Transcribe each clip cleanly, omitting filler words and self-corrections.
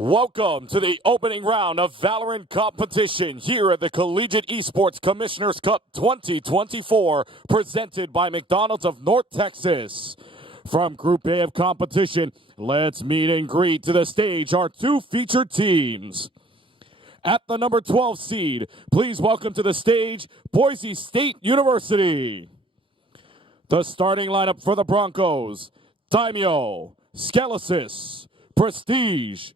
Welcome to the opening round of Valorant competition here at the Collegiate Esports Commissioners Cup 2024, presented by McDonald's of North Texas. From Group A of competition, let's meet and greet to the stage our two featured teams. At the number 12 seed, please welcome to the stage Boise State University. The starting lineup for the Broncos: Daimyo, Skelesis, Prestige,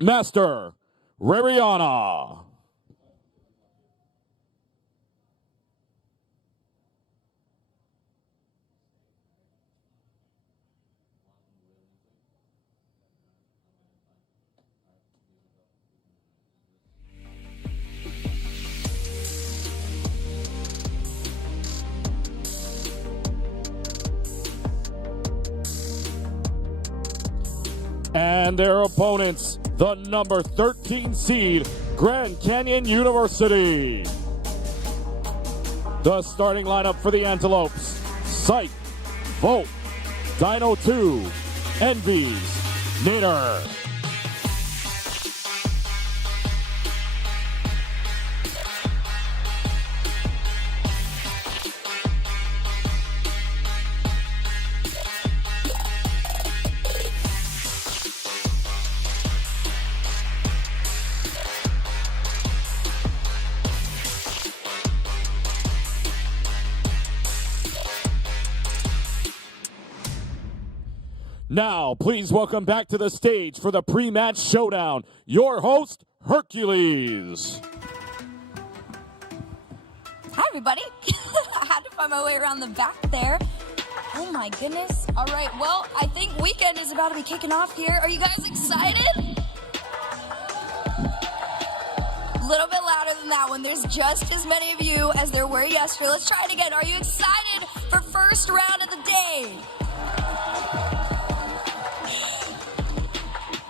Master, Rariana. And their opponents, the number 13 seed, Grand Canyon University. The starting lineup for the Antelopes: Sight, Volt, Dino 2, Envies, Nader. Now, please welcome back to the stage for the pre-match showdown, your host, Hercules. Hi, everybody. I had to find my way around the back there. Oh, my goodness. All right, well, I think weekend is about to be kicking off here. Are you guys excited? A little bit louder than that one. There's just as many of you as there were yesterday. Let's try it again. Are you excited for first round of the day?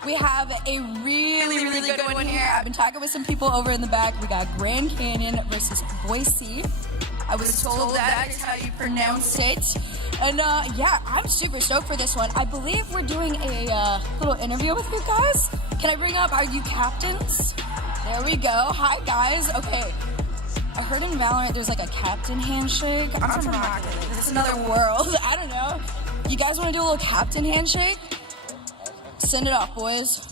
We have a really good one here. I've been talking with some people over in the back. We got Grand Canyon versus Boise. I was told that is how you pronounce it. And yeah, I'm super stoked for this one. I believe we're doing a little interview with you guys. Can I bring up, are you captains? There we go. Hi, guys. Okay. I heard in Valorant there's like a captain handshake. I'm from Rocket. It's another world. I don't know. You guys want to do a little captain handshake? Send it off, boys.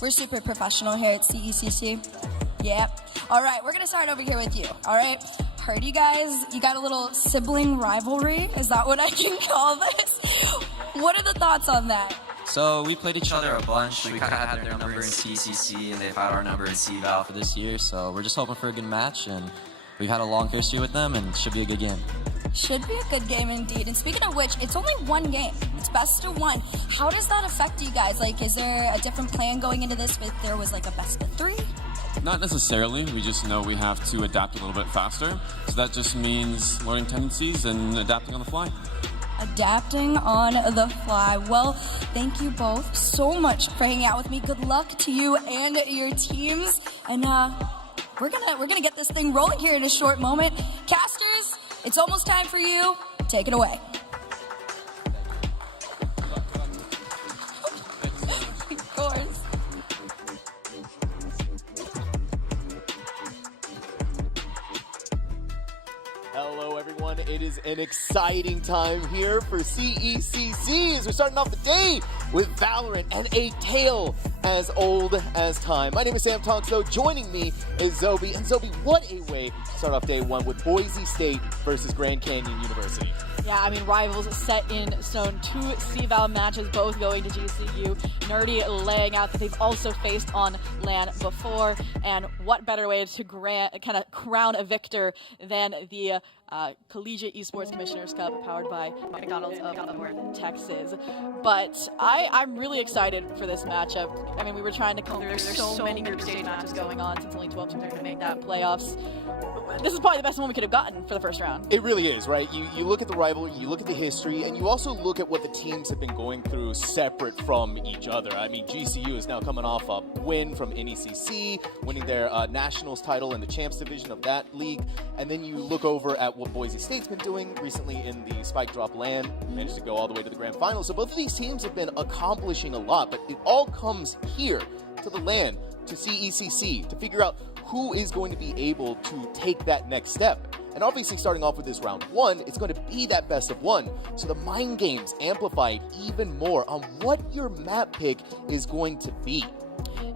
We're super professional here at CECC. Yep. All right, we're going to start over here with you, all right? Heard you guys, you got a little sibling rivalry. Is that what I can call this? What are the thoughts on that? So we played each other a bunch. We kind of had their number in CECC, and they've had our number in CVAL for this year. So we're just hoping for a good match, and we've had a long history with them, and it should be a good game. Should be a good game indeed. And speaking of which, it's only one game. It's best of one. How does that affect you guys? Like, is there a different plan going into this if there was like a best of three? Not necessarily. We just know we have to adapt a little bit faster. So that just means learning tendencies and adapting on the fly. Adapting on the fly. Well, thank you both so much for hanging out with me. Good luck to you and your teams. And we're gonna get this thing rolling here in a short moment. Casters, it's almost time for you. Take it away. Of course. Hello, everyone. It is an exciting time here for CECC as we're starting off the day with Valorant and a tale as old as time. My name is Sam Tonkslow. Joining me is Zobi. And Zobi, what a way to start off day one with Boise State versus Grand Canyon University. Yeah, I mean, rivals set in stone. 2 CVAL matches, both going to GCU. Nerdy laying out that they've also faced on LAN before. And what better way to kind of crown a victor than the Collegiate Esports Commissioners Cup powered by McDonald's of North Texas. But I'm really excited for this matchup. I mean, we were trying to come. There's so many group stage matches going on since only 12 teams are going to make that playoffs. This is probably the best one we could have gotten for the first round. It really is, right? You look at the rivalry, you look at the history, and you also look at what the teams have been going through separate from each other. I mean, GCU is now coming off a win from NECC, winning their Nationals title in the Champs Division of that league. And then you look over at what Boise State's been doing recently in the Spike Drop LAN, managed to go all the way to the grand final. So both of these teams have been accomplishing a lot, but it all comes here to the LAN, to CECC, to figure out who is going to be able to take that next step. And obviously starting off with this round one, it's going to be that best of one. So the mind games amplified even more on what your map pick is going to be.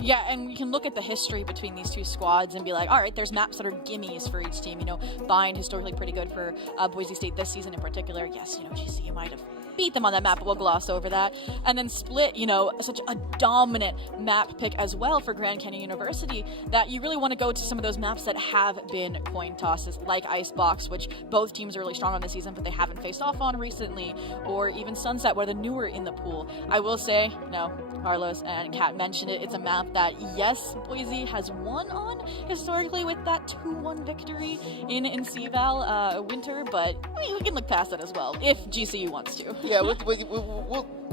Yeah, and we can look at the history between these two squads and be like, all right, there's maps that are gimmies for each team. You know, Bind historically pretty good for Boise State this season in particular. Yes, you know, GCU might have beat them on that map, but we'll gloss over that. And then Split, you know, such a dominant map pick as well for Grand Canyon University that you really want to go to some of those maps that have been coin tosses, like Icebox, which both teams are really strong on this season, but they haven't faced off on recently, or even Sunset, where the newer in the pool. I will say, no, Carlos and Kat mentioned it, it's a map that, yes, Boise has won on historically with that 2-1 victory in CVal Winter, but I mean, we can look past that as well if GCU wants to. Yeah,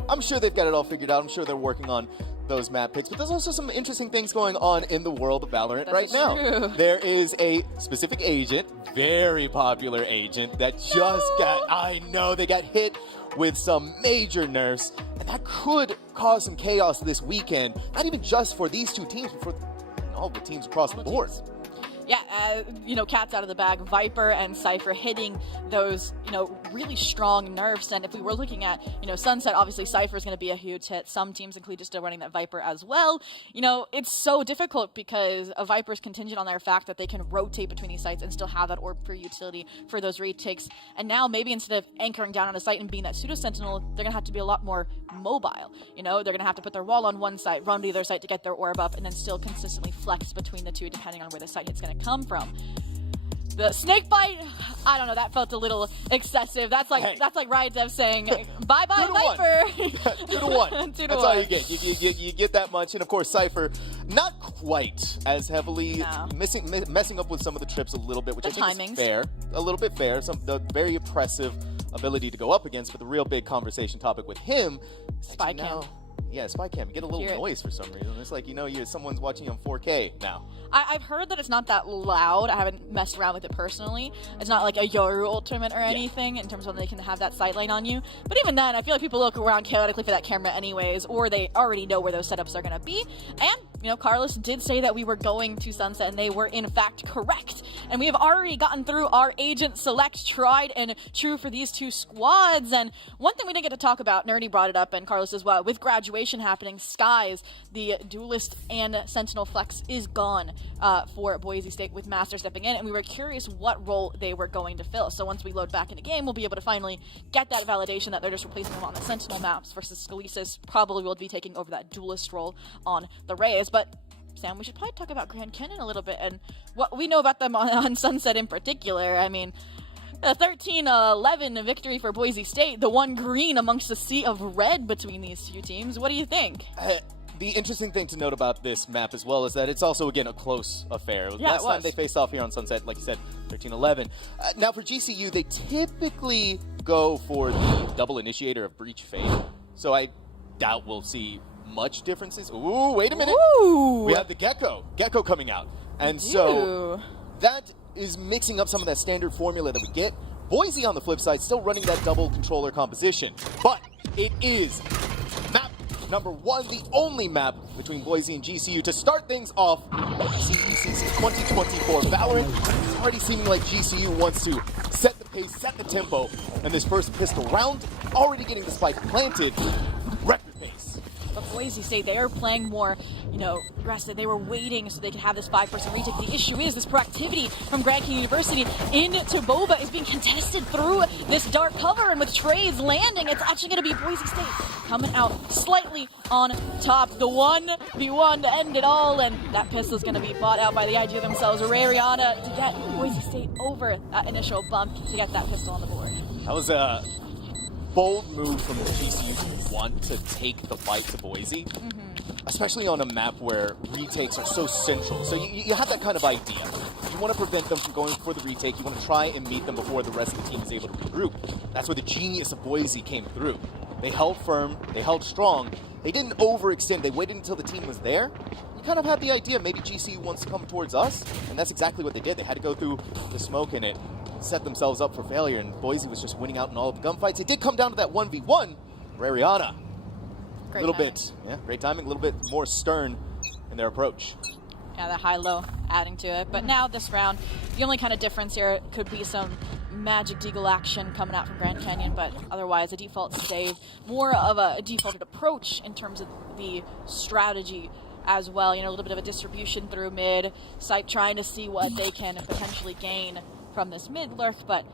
I'm sure they've got it all figured out. I'm sure they're working on those map picks. But there's also some interesting things going on in the world of Valorant right now. True. There is a specific agent, very popular agent, that just they got hit with some major nerfs. And that could cause some chaos this weekend. Not even just for these two teams, but for all the teams across the board. Yeah, you know, cats out of the bag. Viper and Cypher hitting those, you know, really strong nerfs. And if we were looking at, you know, Sunset, obviously Cypher is going to be a huge hit. Some teams, including just still running that Viper as well. You know, it's so difficult because a Viper is contingent on their fact that they can rotate between these sites and still have that orb for utility for those retakes. And now maybe instead of anchoring down on a site and being that pseudo sentinel, they're going to have to be a lot more mobile. You know, they're going to have to put their wall on one site, run to the other site to get their orb up, and then still consistently flex between the two depending on where the site hit's going to come from. The snake bite, I don't know, that felt a little excessive. That's like Riot Dev saying bye bye Viper. 2-1. 2-1. That's all you get. You get that much, and of course Cypher not quite as heavily messing up with some of the trips a little bit, which I think is fair, a little bit fair. The very oppressive ability to go up against, but the real big conversation topic with him, Spy cam. Yeah, spy cam. You get a little noise for some reason. It's like, you know, someone's watching you on 4K now. I've heard that it's not that loud. I haven't messed around with it personally. It's not like a Yoru ultimate or anything in terms of when they can have that sight line on you. But even then, I feel like people look around chaotically for that camera anyways, or they already know where those setups are going to be. And, you know, Carlos did say that we were going to Sunset, and they were in fact correct. And we have already gotten through our agent select, tried and true for these two squads. And one thing we didn't get to talk about, Nerdy brought it up and Carlos as well, with graduation happening, Skies, the duelist and sentinel flex is gone for Boise State with Master stepping in, and we were curious what role they were going to fill. So once we load back into game, we'll be able to finally get that validation that they're just replacing them on the sentinel maps versus Scalesis probably will be taking over that duelist role on the Rays. But Sam, we should probably talk about Grand Canyon a little bit and what we know about them on Sunset in particular. I mean, a 13-11 victory for Boise State, the one green amongst the sea of red between these two teams. What do you think? The interesting thing to note about this map as well is that it's also, again, a close affair. Yeah, Last time they faced off here on Sunset, like you said, 13-11. Now for GCU, they typically go for the double initiator of Breach Fate. So I doubt we'll see much differences. Ooh, wait a minute. Ooh. We have the Gecko coming out. And so that is mixing up some of that standard formula that we get. Boise, on the flip side, still running that double controller composition. But it is map number one, the only map between Boise and GCU to start things off CECC 2024. Valorant is already seeming like GCU wants to set the pace, set the tempo, and this first pistol round already getting the spike planted. Record pace. But Boise State, they are playing more, you know, aggressive. They were waiting so they could have this 5-person retake. The issue is this proactivity from Grand Canyon University into Boba is being contested through this dark cover, and with trades landing, it's actually going to be Boise State coming out slightly on top. The 1v1 to end it all, and that pistol is going to be bought out by the IG themselves. Rariana to get Boise State over that initial bump to get that pistol on the board. That was a bold move from the GCU to want to take the fight to Boise, especially on a map where retakes are so central. So you have that kind of idea. You want to prevent them from going for the retake. You want to try and meet them before the rest of the team is able to regroup. That's where the genius of Boise came through. They held firm, they held strong. They didn't overextend, they waited until the team was there. You kind of had the idea maybe GCU wants to come towards us, and that's exactly what they did. They had to go through the smoke and it set themselves up for failure, and Boise was just winning out in all of the gunfights. It did come down to that 1v1, where Ariana, a little bit, great timing, a little bit more stern in their approach. Yeah, the high-low adding to it. But now this round, the only kind of difference here could be some Magic Deagle action coming out from Grand Canyon, but otherwise a default save. More of a defaulted approach in terms of the strategy as well. You know, a little bit of a distribution through mid. Sipe trying to see what they can potentially gain from this mid lurk, but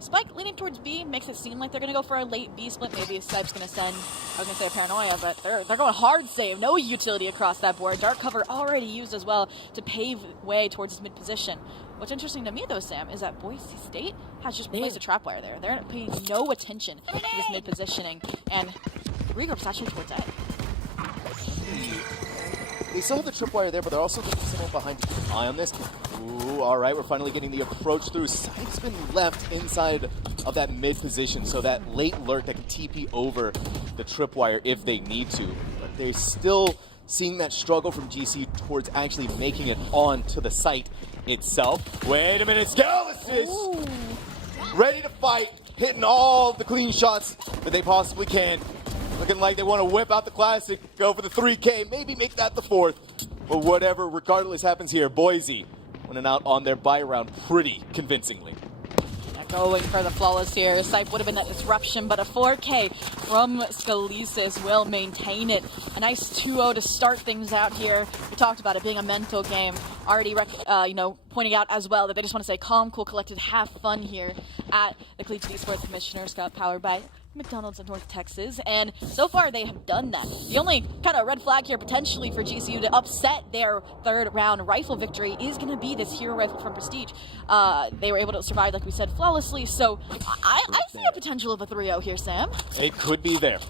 Spike leaning towards B makes it seem like they're going to go for a late B split. Maybe Sipe's going to send, I was going to say a Paranoia, but they're going hard save. No utility across that board. Dark cover already used as well to pave way towards his mid position. What's interesting to me, though, Sam, is that Boise State has just placed a trap wire there. They're paying no attention to this mid positioning, and regroup's actually towards A. They still have the tripwire there, but they're also looking someone behind to keep an eye on this. Ooh, all right, we're finally getting the approach through. Sipe's been left inside of that mid position, so that late lurk that can TP over the tripwire if they need to. But they're still seeing that struggle from GCU towards actually making it onto the site itself. Wait a minute, Scalasis! Ready to fight, hitting all the clean shots that they possibly can. Looking like they want to whip out the classic, go for the 3K, maybe make that the 4th. But whatever, regardless happens here, Boise winning out on their buy round pretty convincingly. Going for the flawless here. Sipe would have been that disruption, but a 4K from Scalesis will maintain it. A nice 2-0 to start things out here. We talked about it being a mental game. Already, pointing out as well that they just want to say calm, cool, collected, have fun here at the Collegiate Esports Commissioners Cup, powered by McDonald's in North Texas, and so far they have done that. The only kind of red flag here potentially for GCU to upset their third round rifle victory is going to be this hero rifle from Prestige. They were able to survive, like we said, flawlessly, so I see a potential of a 3-0 here, Sam. It could be there,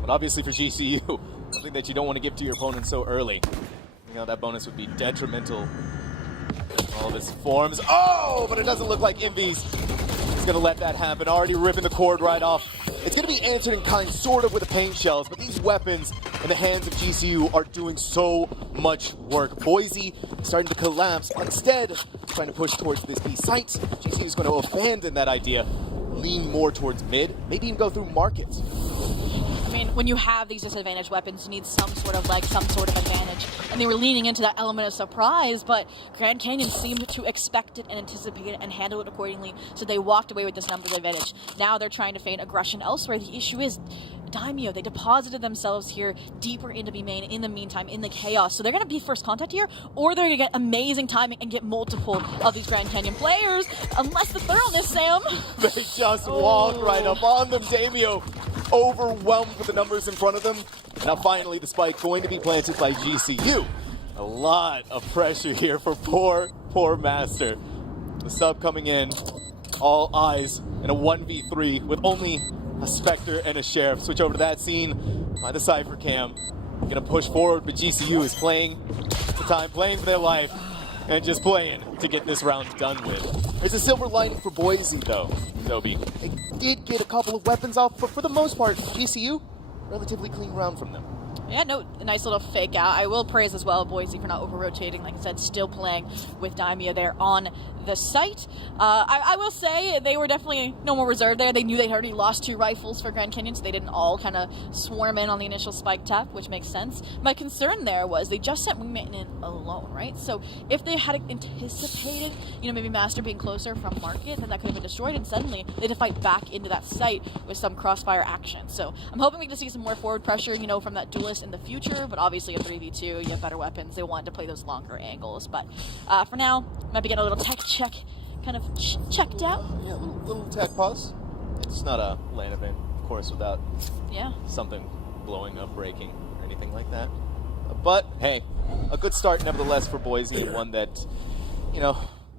but obviously for GCU, something that you don't want to give to your opponent so early. You know, that bonus would be detrimental. All this forms. Oh, but it doesn't look like Envy's is going to let that happen. Already ripping the cord right off. It's going to be answered in kind, sort of, with the paint shells, but these weapons in the hands of GCU are doing so much work. Boise starting to collapse. Instead, trying to push towards this B site. GCU is going to abandon that idea, lean more towards mid, maybe even go through markets. I mean, when you have these disadvantaged weapons, you need some sort of advantage. And they were leaning into that element of surprise, but Grand Canyon seemed to expect it and anticipate it and handle it accordingly, so they walked away with this numbers advantage. Now they're trying to feign aggression elsewhere. The issue is Daimyo, they deposited themselves here deeper into B main in the meantime, in the chaos. So they're going to be first contact here, or they're going to get amazing timing and get multiple of these Grand Canyon players, unless the thoroughness, Sam. They just walk right up on them. Daimyo overwhelmed with the numbers in front of them. Now finally the spike going to be planted by GCU. A lot of pressure here for poor Master. The sub coming in, all eyes in a 1v3 with only a Spectre and a Sheriff. Switch over to that scene by the Cypher Cam. Gonna push forward, but GCU is playing the time, playing for their life, and just playing to get this round done with. There's a silver lining for Boise though, Toby. They did get a couple of weapons off, but for the most part, GCU, relatively clean round from them. Yeah, no, a nice little fake out. I will praise as well Boise for not over-rotating. Like I said, still playing with Daimyo there on the site. I will say they were definitely no more reserved there. They knew they'd already lost 2 rifles for Grand Canyon, so they didn't all kind of swarm in on the initial spike tap, which makes sense. My concern there was they just sent Wingman in alone, right? So if they had anticipated, maybe Master being closer from market, then that could have been destroyed, and suddenly they had to fight back into that site with some crossfire action. So I'm hoping we get to see some more forward pressure, from that duelist in the future, but obviously a 3v2, you have better weapons. They wanted to play those longer angles, but for now, might be getting a little tech check kind of checked out. Yeah, a little tech pause. It's not a LAN event, of course, without something blowing up, breaking, or anything like that. But hey, a good start nevertheless for Boise, and one that,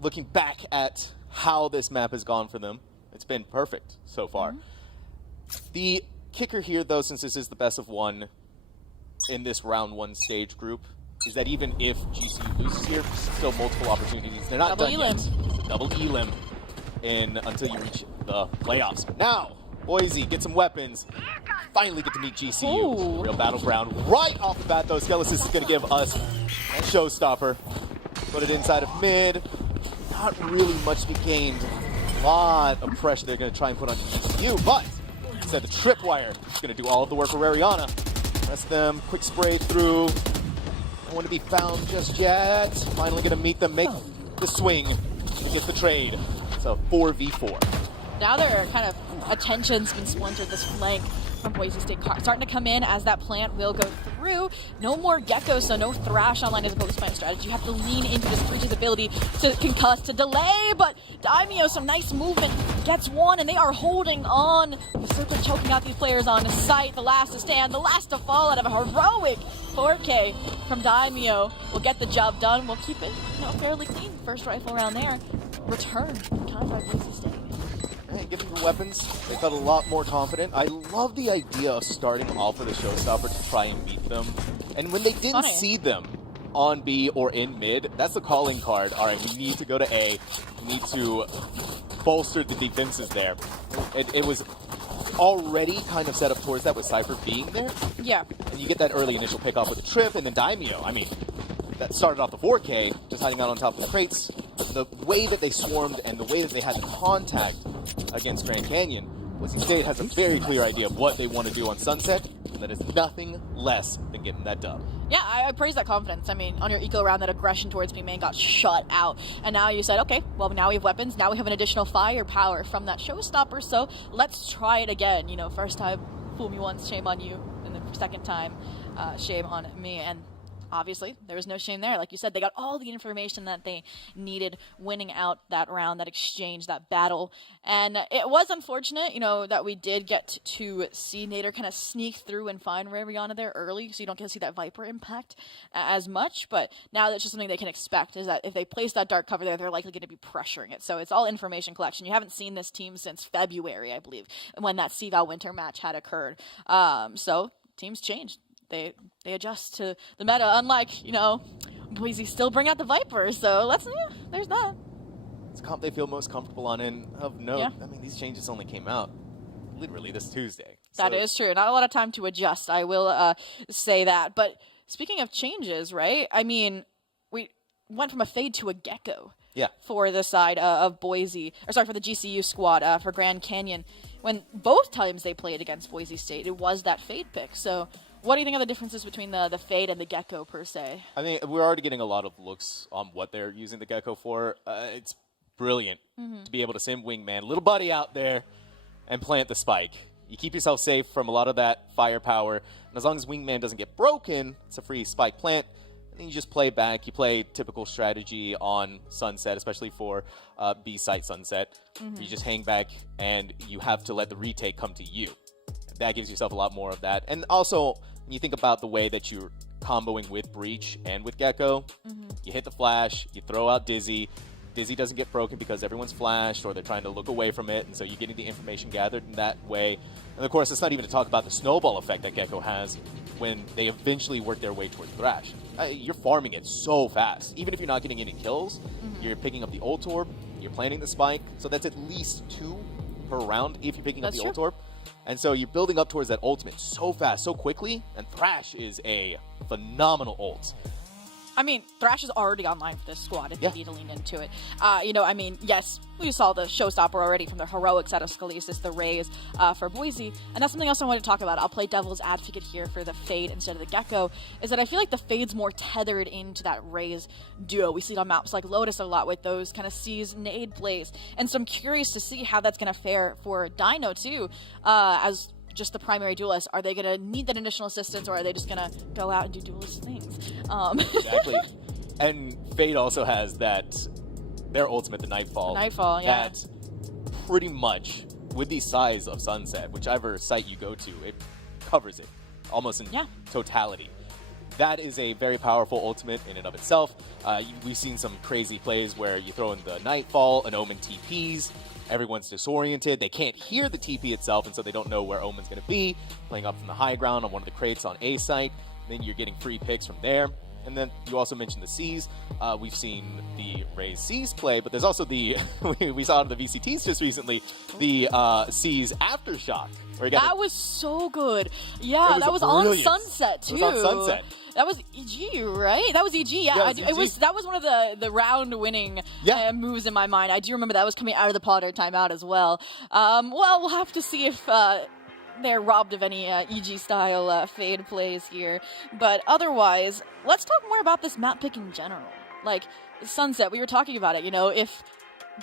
looking back at how this map has gone for them, it's been perfect so far. The kicker here, though, since this is the best of one in this round 1 stage group, is that even if GCU loses here, still multiple opportunities. They're not done yet. Double elim in until you reach the playoffs. But now, Boise, get some weapons. Finally get to meet GCU. Ooh. Real battleground right off the bat, though. Skeletons is going to give us a showstopper. Put it inside of mid. Not really much to be gained. A lot of pressure they're going to try and put on GCU, but instead the tripwire is going to do all of the work for Ariana. Press them, quick spray through. Don't want to be found just yet. Finally going to meet them, make the swing, get the trade. So 4v4. Now their kind of attention's been splintered, this flank from Boise State starting to come in as that plant will go through. No more Gecko, so no Thrash online as a post-plant strategy. You have to lean into this Breach's ability to concuss, to delay, but Daimyo, some nice movement, gets one, and they are holding on. The Serpent choking out these players on sight, the last to stand, the last to fall out of a heroic 4K from Daimyo. Will get the job done. We'll keep it, fairly clean. First rifle round there. Return, kind by Boise State. And giving the weapons, they felt a lot more confident. I love the idea of starting off with a showstopper to try and beat them. And when they didn't see them on B or in mid, that's the calling card. All right, we need to go to A. We need to bolster the defenses there. It was already kind of set up towards that with Cypher being there. Yeah. And you get that early initial pickoff with the trip, and then Daimyo. I mean, that started off the 4K, just hiding out on top of the crates. The way that they swarmed and the way that they had the contact against Grand Canyon, Boise State has a very clear idea of what they want to do on Sunset, and that is nothing less than getting that dub. Yeah, I praise that confidence. I mean, on your eco round, that aggression towards B main got shut out. And now you said, okay, well, now we have weapons. Now we have an additional firepower from that showstopper, so let's try it again. First time, fool me once, shame on you. And the second time, shame on me. And obviously, there was no shame there. Like you said, they got all the information that they needed winning out that round, that exchange, that battle. And it was unfortunate, that we did get to see Nader kind of sneak through and find Rihanna there early, so you don't get to see that Viper impact as much. But now that's just something they can expect, is that if they place that dark cover there, they're likely going to be pressuring it. So it's all information collection. You haven't seen this team since February, I believe, when that CVAL winter match had occurred. So teams changed. They adjust to the meta, unlike, Boise still bring out the Viper, so there's that. It's comp they feel most comfortable on, and of note, Yeah. I mean, these changes only came out literally this Tuesday. That is true. Not a lot of time to adjust, I will say that. But speaking of changes, right, I mean, we went from a Fade to a Gecko. Yeah. For the side of Boise, for the GCU squad, for Grand Canyon. When both times they played against Boise State, it was that Fade pick, so what do you think are the differences between the Fade and the Gecko, per se? I think we're already getting a lot of looks on what they're using the Gecko for. It's brilliant to be able to send Wingman, little buddy out there, and plant the spike. You keep yourself safe from a lot of that firepower, and as long as Wingman doesn't get broken, it's a free spike plant. And then you just play back. You play typical strategy on Sunset, especially for B-site Sunset. You just hang back, and you have to let the retake come to you. That gives yourself a lot more of that. And also, when you think about the way that you're comboing with Breach and with Gecko, you hit the flash, you throw out Dizzy. Dizzy doesn't get broken because everyone's flashed or they're trying to look away from it, and so you're getting the information gathered in that way. And of course, it's not even to talk about the snowball effect that Gecko has when they eventually work their way towards Thrash. You're farming it so fast. Even if you're not getting any kills, you're picking up the ult orb, you're planting the spike, so that's at least 2 per round if you're picking up the ult orb. And so you're building up towards that ultimate so fast, so quickly, and Thrash is a phenomenal ult. I mean, Thrash is already online for this squad if they need to lean into it. Yes, we saw the showstopper already from the heroics out of Scalesis, the Rays for Boise. And that's something else I wanted to talk about. I'll play devil's advocate here for the Fade instead of the Gecko, is that I feel like the Fade's more tethered into that Rays duo. We see it on maps like Lotus a lot with those kind of C's nade plays. And so I'm curious to see how that's going to fare for Dino too, as just the primary duelist. Are they going to need that additional assistance, or are they just going to go out and do duelist things? Exactly. And Fade also has their ultimate, the Nightfall. That pretty much, with the size of Sunset, whichever site you go to, it covers it almost in totality. That is a very powerful ultimate in and of itself. We've seen some crazy plays where you throw in the Nightfall, an Omen TPs, everyone's disoriented, they can't hear the TP itself, and so they don't know where Omen's going to be, playing up from the high ground on one of the crates on A site, then you're getting free picks from there. And then you also mentioned the C's. We've seen the Rays C's play, but there's also the, we saw it in the VCTs just recently, the C's Aftershock. Where that was so good. Yeah, that was brilliant. on Sunset, too. It was on Sunset. That was EG, right? That was EG, yeah. It was EG. That was one of the round-winning moves in my mind. I do remember that was coming out of the Potter timeout as well. Well, we'll have to see if they're robbed of any EG-style fade plays here. But otherwise, let's talk more about this map pick in general. Like, Sunset, we were talking about it, if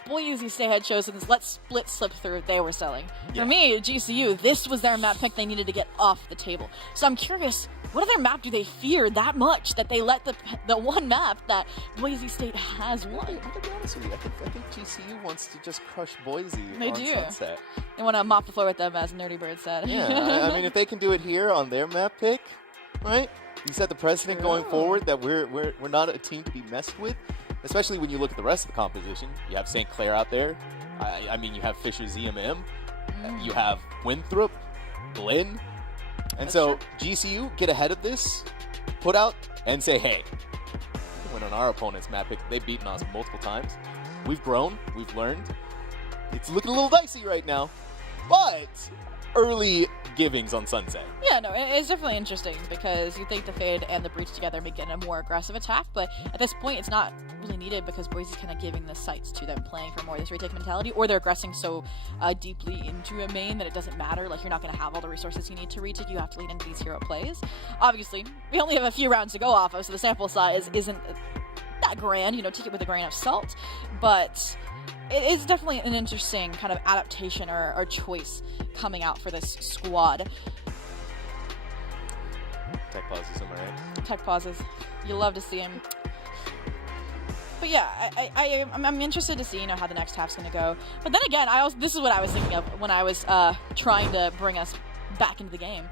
Boise State had chosen this let's split slip through, they were selling. For me, GCU, this was their map pick they needed to get off the table. So I'm curious, what other map do they fear that much that they let the one map that Boise State has won? I'm gonna be honest with you. I think GCU wants to just crush Boise They on do. Sunset. They want to mop the floor with them, as Nerdy Bird said. Yeah, I mean, if they can do it here on their map pick, right? You set the precedent going forward that we're not a team to be messed with. Especially when you look at the rest of the composition. You have St. Clair out there. I mean, you have Fisher ZMM. You have Winthrop, Glenn. And so GCU, get ahead of this, put out, and say, hey, we went on our opponent's map pick. They've beaten us multiple times. We've grown. We've learned. It's looking a little dicey right now. But early givings on Sunset. Yeah, no, it's definitely interesting because you think the Fade and the Breach together make it a more aggressive attack, but at this point it's not really needed because Boise's kind of giving the sights to them, playing for more of this retake mentality, or they're aggressing so deeply into a main that it doesn't matter. Like, you're not going to have all the resources you need to retake. You have to lead into these hero plays. Obviously, we only have a few rounds to go off of, so the sample size isn't that grand. Take it with a grain of salt, but it is definitely an interesting kind of adaptation or choice coming out for this squad. Tech pauses, am I right? Tech pauses. You love to see him. But yeah, I'm interested to see how the next half's going to go. But then again, this is what I was thinking of when I was trying to bring us back into the game.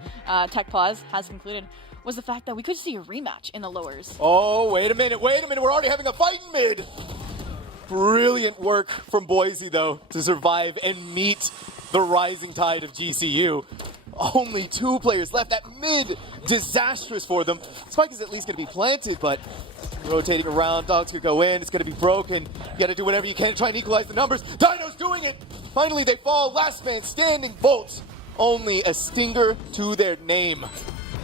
Tech pause has concluded. Was the fact that we could see a rematch in the lowers. Oh, wait a minute. We're already having a fight in mid. Brilliant work from Boise, though, to survive and meet the rising tide of GCU. Only 2 players left at mid. Disastrous for them. Spike is at least going to be planted, but rotating around. Dogs could go in. It's going to be broken. You got to do whatever you can to try and equalize the numbers. Dino's doing it. Finally, they fall. Last man standing. Bolt. Only a stinger to their name.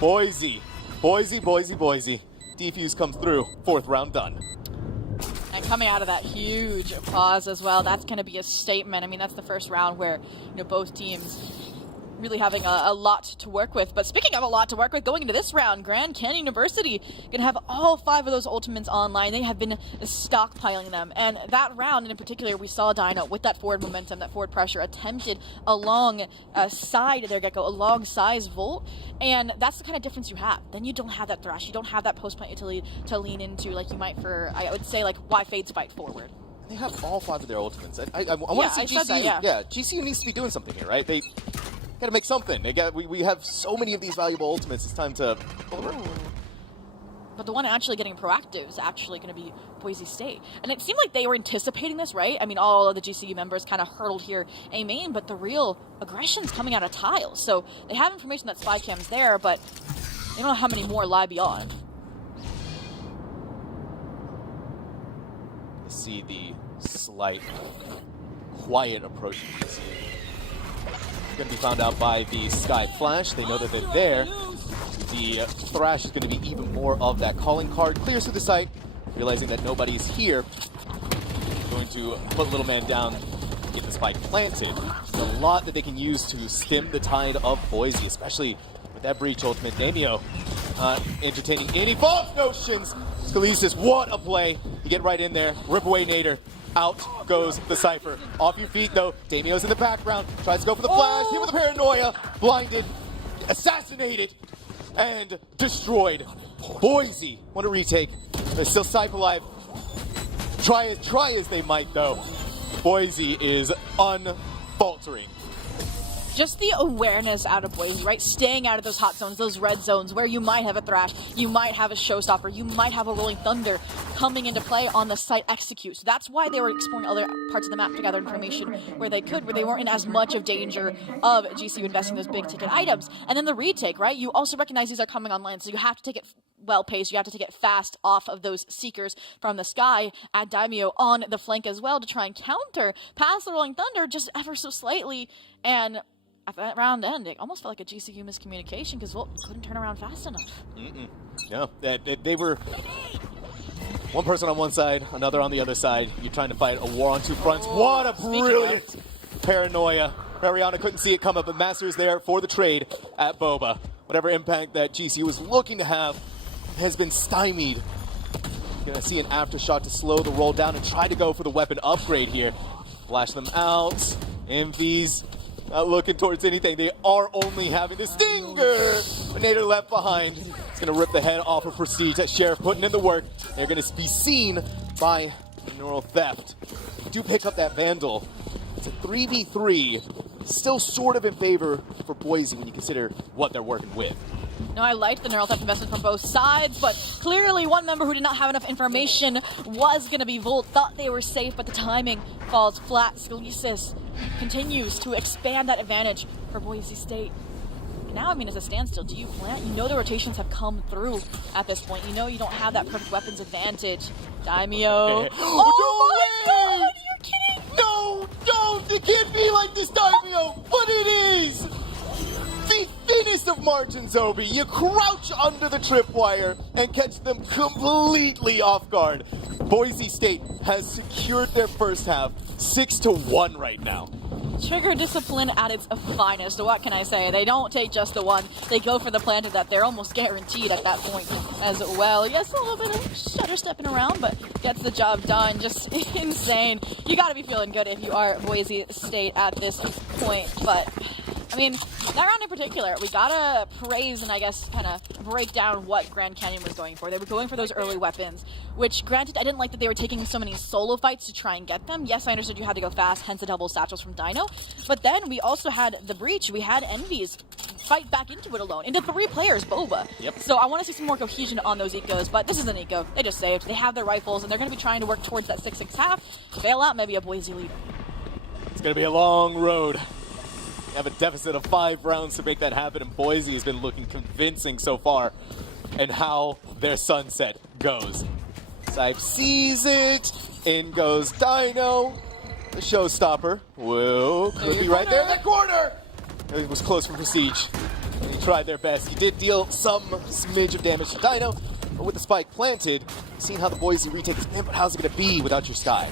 Boise. Defuse comes through. 4th round done. And coming out of that huge pause as well, that's going to be a statement. I mean, that's the first round where both teams really having a lot to work with. But speaking of a lot to work with, going into this round, Grand Canyon University going to have all 5 of those ultimates online. They have been stockpiling them. And that round in particular, we saw Dino with that forward momentum, that forward pressure attempted alongside their Gecko, alongside Volt. And that's the kind of difference you have. Then you don't have that thrash. You don't have that post plant utility to lean into like you might for, I would say, like why Fade Spike forward. They have all 5 of their ultimates. I want to see GCU. GCU needs to be doing something here, right? They got to make something. We have so many of these valuable ultimates. It's time to pull over. But the one actually getting proactive is actually going to be Boise State. And it seemed like they were anticipating this, right? I mean, all of the GCU members kind of hurdled here A main, but the real aggression's coming out of tiles. So they have information that spy cam's there, but they don't know how many more lie beyond. See the slight, quiet approach to GCU. Going to be found out by the Sky Flash. They know that they're there. The Thrash is going to be even more of that calling card. Clears through the site, realizing that nobody's here. Going to put Little Man down, get the spike planted. There's a lot that they can use to stem the tide of Boise, especially with that Breach ultimate. Damio entertaining any false notions. Scalesis, what a play. You get right in there, rip away Nader. Out goes the Cypher. Off your feet, though. Damio's in the background. Tries to go for the flash. Hit with the paranoia. Blinded. Assassinated. And destroyed. Boise want to retake. They're still Cypher alive. Try as they might, though. Boise is unfaltering. Just the awareness out of Boise, right? Staying out of those hot zones, those red zones where you might have a Thrash, you might have a Showstopper, you might have a Rolling Thunder coming into play on the site execute. So that's why they were exploring other parts of the map to gather information where they could, where they weren't in as much of danger of GCU investing those big ticket items. And then the retake, right? You also recognize these are coming online, so you have to take it well-paced. You have to take it fast off of those Seekers from the sky. Add Daimyo on the flank as well to try and counter past the Rolling Thunder just ever so slightly. And at that round end, it almost felt like a GCU miscommunication because Volt couldn't turn around fast enough. No, they were one person on one side, another on the other side. You're trying to fight a war on two fronts. What a brilliant paranoia. Mariana couldn't see it coming, but Master is there for the trade at Boba. Whatever impact that GCU was looking to have has been stymied. Gonna see an aftershock to slow the roll down and try to go for the weapon upgrade here. Flash them out. MVs not looking towards anything. They are only having the stinger. Nader left behind. It's gonna rip the head off of Prestige. That Sheriff putting in the work. They're gonna be seen by Neural Theft. Do pick up that Vandal. It's a 3v3. Still sort of in favor for Boise when you consider what they're working with. No, I liked the Neural Theft investment from both sides, but clearly one member who did not have enough information was going to be Volt. Thought they were safe, but the timing falls flat. Scalesis continues to expand that advantage for Boise State. Now, I mean, as a standstill, do you plant? You know the rotations have come through at this point. You know you don't have that perfect weapons advantage. Daimyo. Oh my god, you're kidding! No, don't! It can't be like this, Daimyo! But it is! The thinnest of margins, Obi. You crouch under the tripwire and catch them completely off guard. Boise State has secured their first half 6-1 right now. Trigger discipline at its finest. What can I say? They don't take just the one. They go for the planted that they're almost guaranteed at that point as well. Yes, a little bit of shutter stepping around, but gets the job done. Just insane. You got to be feeling good if you are Boise State at this point, but I mean, that round in particular, we gotta praise and I guess kind of break down what Grand Canyon was going for. They were going for those early weapons, which granted, I didn't like that they were taking so many solo fights to try and get them. Yes, I understood you had to go fast, hence the double satchels from Dino. But then we also had the Breach. We had Envy's fight back into it alone, into 3 players, Boba. Yep. So I want to see some more cohesion on those ecos, but this is an eco. They just saved. They have their rifles, and they're going to be trying to work towards that 6-6 half, bail out maybe a Boise lead. It's going to be a long road. They have a deficit of 5 rounds to make that happen, and Boise has been looking convincing so far in how their sunset goes. Sype sees it. In goes Dino. The showstopper. Whoa, could be right there in the corner. It was close for Prestige. And he tried their best. He did deal some smidge of damage to Dino, but with the spike planted, seeing how the Boise retake is, man, but how's it going to be without your Sky?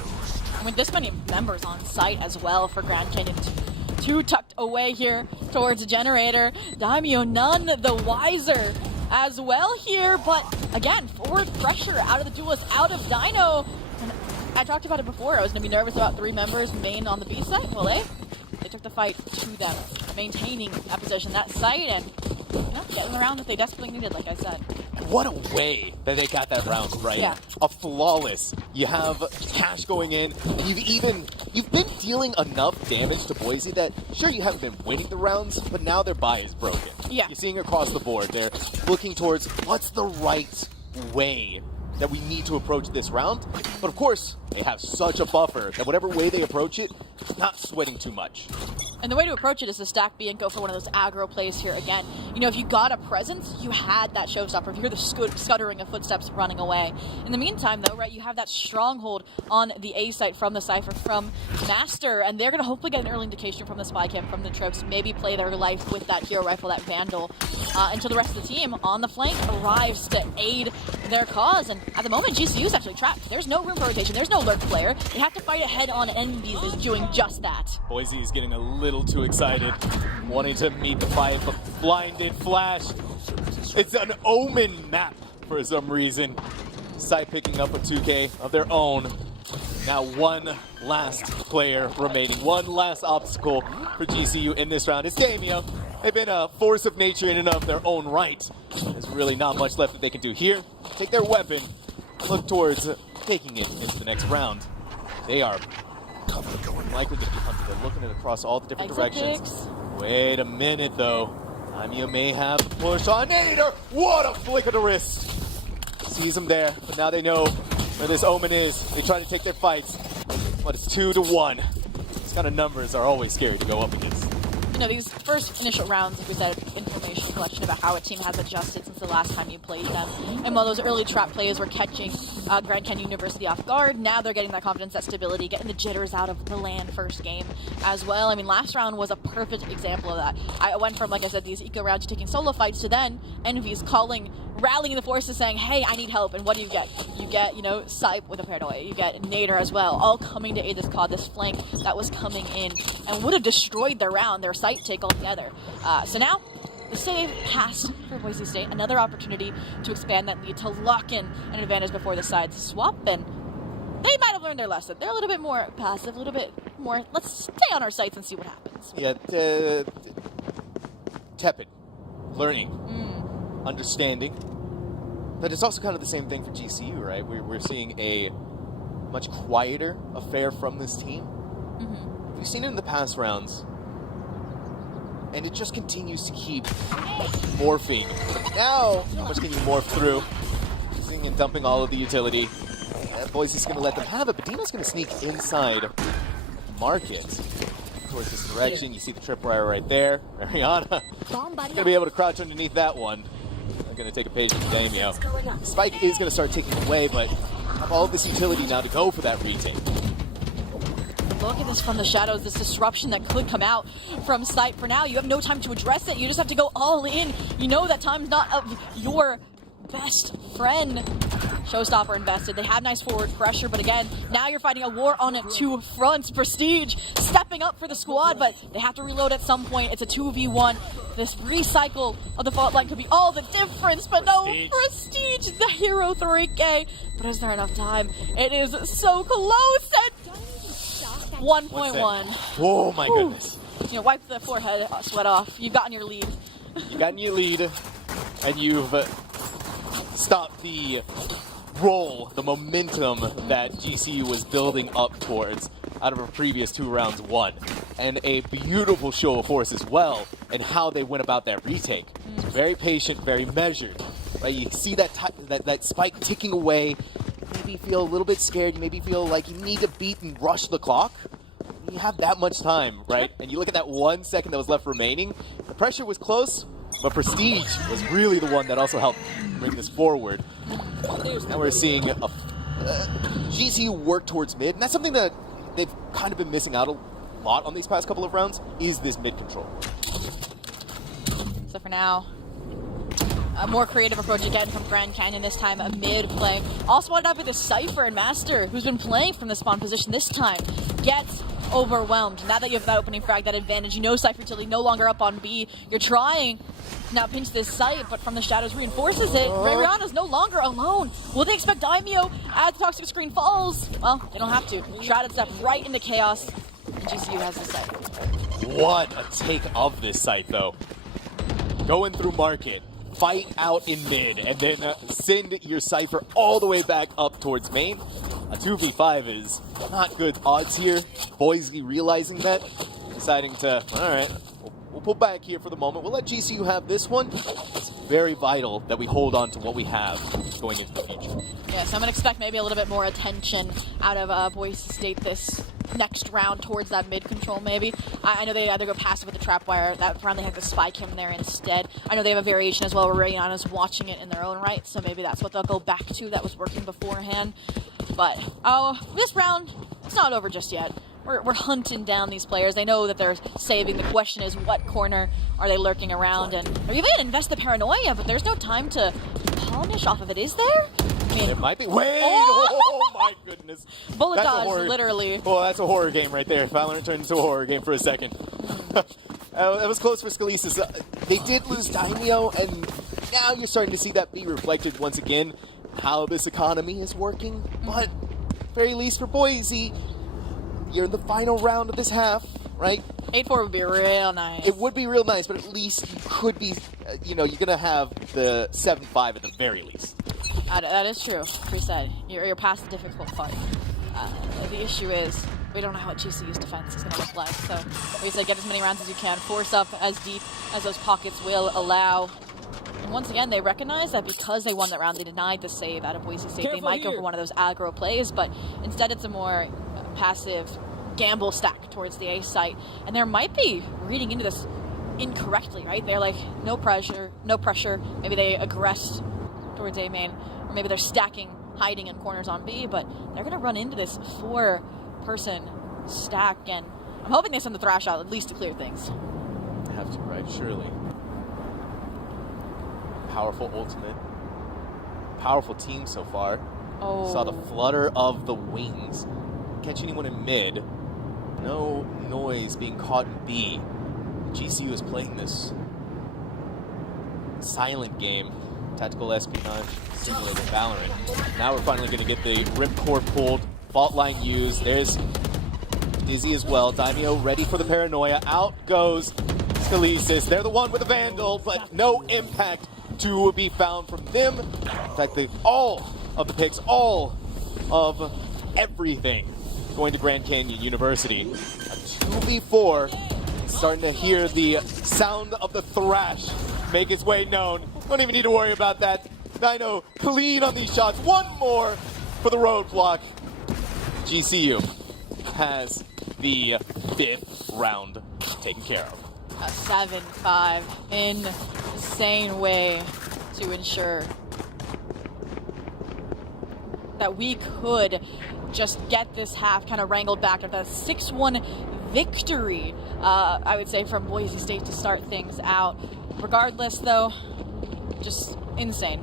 With this many members on site as well for Grand Canyon, 2 tucked away here towards the generator. Daimyo none the wiser as well here, but again, forward pressure out of the duelist, out of Dino. And I talked about it before, I was going to be nervous about 3 members main on the B site. Well, they took the fight to them, maintaining that position, that site, and getting the round that they desperately needed, like I said. What a way that they got that round right. Yeah. A flawless. You have Cash going in, and you've been dealing enough damage to Boise that, sure, you haven't been winning the rounds, but now their buy is broken. Yeah. You're seeing across the board. They're looking towards what's the right way that we need to approach this round. But of course, they have such a buffer that whatever way they approach it, not sweating too much. And the way to approach it is to stack B and go for one of those aggro plays here again. You know, if you got a presence, you had that showstopper. If you hear the scuttering of footsteps running away. In the meantime, though, right, you have that stronghold on the A site from the Cypher, from Master, and they're going to hopefully get an early indication from the spy cam, from the trips, maybe play their life with that hero rifle, that Vandal, until the rest of the team on the flank arrives to aid their cause. And at the moment, GCU is actually trapped. There's no room for rotation. There's no lurk player. They have to fight it head on, and Envy's is doing just that. Boise is getting a little too excited, wanting to meet the fight, but blinded flash. It's an Omen map for some reason. Sype picking up a 2K of their own. Now one last player remaining, one last obstacle for GCU in this round. It's Daimyo. They've been a force of nature in and of their own right. There's really not much left that they can do here. Take their weapon, look towards taking it into the next round. They are likely to be hunted. They're looking at across all the different directions. Wait a minute, though. Daimyo may have the push on Nader. What a flick of the wrist. Sees him there, but now they know where this Omen is. They try to take their fights, but it's 2-1. These kind of numbers are always scary to go up against. know, these first initial rounds, like we said, information collection about how a team has adjusted since the last time you played them. And while those early trap plays were catching Grand Canyon University off guard, now they're getting that confidence, that stability, getting the jitters out of the LAN first game as well. I mean, last round was a perfect example of that. I went from, like I said, these eco rounds taking solo fights to then Envy's rallying the forces saying, hey, I need help. And what do you get? You get, you know, Sipe with a paranoia. You get Nader as well, all coming to aid this COD, this flank that was coming in and would have destroyed their round, their site take altogether. So now, the save passed for Boise State. Another opportunity to expand that lead, to lock in an advantage before the sides swap, and they might have learned their lesson. They're a little bit more passive, a little bit more, let's stay on our sites and see what happens. Yeah, tepid. Learning. Understanding. But it's also kind of the same thing for GCU, right? We're seeing a much quieter affair from this team. We've seen it in the past rounds, and it just continues to keep morphing. Now, how much can you morph through? Using and dumping all of the utility. And Boise's going to let them have it, but Dino's going to sneak inside Market towards this direction. You see the tripwire right there. Mariana going to be able to crouch underneath that one. They're going to take a page from Damio. Spike is going to start taking away, but have all of this utility now to go for that retake. Look at this from the shadows, this disruption that could come out from Sight. For now, you have no time to address it. You just have to go all in. You know that time's not of your best friend. Showstopper invested. They have nice forward pressure, but again, now you're fighting a war on two fronts. Prestige stepping up for the squad, but they have to reload at some point. It's a 2v1. This recycle of the fault line could be all the difference, but no, Prestige, the hero 3K. But is there enough time? It is so close at 1.1. Oh my goodness. You know, wipe the forehead sweat off. You've gotten your lead. You've gotten your lead, and you've stopped the roll, the momentum that GCU was building up towards out of her previous 2 rounds won. And a beautiful show of force as well, and how they went about that retake. Very patient, very measured. Right? You see that spike ticking away. Maybe feel a little bit scared. You maybe feel like you need to beat and rush the clock. You have that much time, right? And you look at that 1 second that was left remaining. The pressure was close, but Prestige was really the one that also helped bring this forward. Now we're seeing GCU work towards mid, and that's something that they've kind of been missing out a lot on these past couple of rounds, is this mid control. So for now, a more creative approach again from Grand Canyon, this time a mid play. Also wanted up with a Cypher and Master, who's been playing from the spawn position this time, gets overwhelmed. Now that you have that opening frag, that advantage, you know Cypher utility no longer up on B. You're trying now pinch this site, but from the shadows reinforces it. Mariana's no longer alone. Will they expect Daimyo as the toxic screen falls? Well, they don't have to. Shrouded step right into chaos, and GCU has the site. What a take of this site, though. Going through Market, fight out in mid, and then send your Cypher all the way back up towards main. A 2v5 is not good odds here. Boise realizing that, deciding to, all right, we'll pull back here for the moment. We'll let GCU have this one. It's very vital that we hold on to what we have going into the future. Yeah, so I'm going to expect maybe a little bit more attention out of Boise State this next round towards that mid control maybe. I know they either go passive with the trap wire. That round they have the spike him there instead. I know they have a variation as well where Rayana's watching it in their own right, so maybe that's what they'll go back to that was working beforehand. But this round, it's not over just yet. We're hunting down these players. They know that they're saving. The question is, what corner are they lurking around? And are you going to invest the paranoia? But there's no time to punish off of it, is there? I mean, it might be. Wait! Oh my goodness. Bullet That's dodge, literally. Oh, that's a horror game right there. Valorant turned into a horror game for a second. It was close for Scalesis. They did lose Daimyo, and now you're starting to see that be reflected once again, how this economy is working. But, at very least for Boise, you're in the final round of this half, right? 8-4 would be real nice. It would be real nice, but at least you could be, you're going to have the 7-5 at the very least. That is true. Preset. You're past the difficult part. The issue is, we don't know what GCU's defense is going to look like. So, like I said, get as many rounds as you can. Force up as deep as those pockets will allow. And once again, they recognize that because they won that round, they denied the save out of Boise State. They might go for one of those aggro plays, but instead it's a more passive, gamble stack towards the A site, and there might be reading into this incorrectly, right? They're like, no pressure. Maybe they aggressed towards A main, or maybe they're stacking, hiding in corners on B, but they're going to run into this 4-person stack, and I'm hoping they send the Thrash out at least to clear things. Have to, right? Surely. Powerful ultimate. Powerful team so far. Oh. Saw the flutter of the wings. Catch anyone in mid. No noise being caught in B. GCU is playing this silent game. Tactical espionage simulated Valorant. Now we're finally going to get the ripcord pulled. Fault line used. There's Dizzy as well. Daimyo ready for the paranoia. Out goes Scalesis. They're the one with the Vandal, but no impact to be found from them. In fact, all of the picks, all of everything going to Grand Canyon University. A 2v4. Starting to hear the sound of the thrash make its way known. Don't even need to worry about that. Dino clean on these shots. One more for the roadblock. GCU has the 5th round taken care of. A 7-5 insane way to ensure that we could just get this half kind of wrangled back with a 6-1 victory, I would say, from Boise State to start things out. Regardless, though, just insane.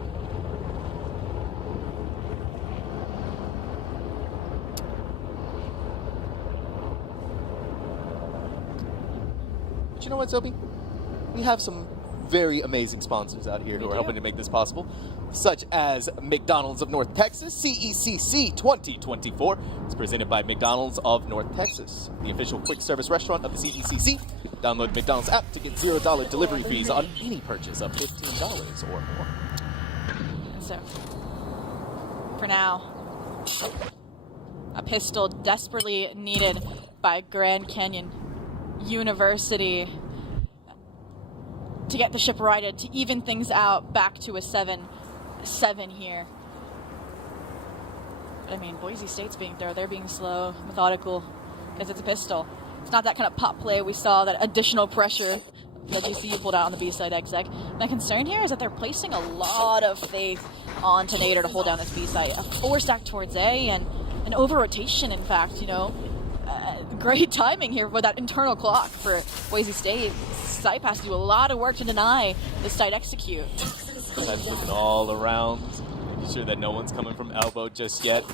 But you know what, Zobi? We have some very amazing sponsors out here who are helping to make this possible, such as McDonald's of North Texas. CECC 2024 is presented by McDonald's of North Texas, the official quick service restaurant of the CECC. Download the McDonald's app to get $0 delivery fees on any purchase of $15 or more. And so, for now, a pistol desperately needed by Grand Canyon University to get the ship righted, to even things out back to a 7-7 here. But I mean, Boise State's being there. They're being slow, methodical, because it's a pistol. It's not that kind of pop play we saw, that additional pressure that GCU pulled out on the B-side exec. My concern here is that they're placing a lot of faith on Nader to hold down this B-side. A 4-stack towards A and an over-rotation, in fact, you know. Great timing here with that internal clock for Boise State. Sipe has to do a lot of work to deny the side execute. Sipe's looking all around, making sure that no one's coming from elbow just yet.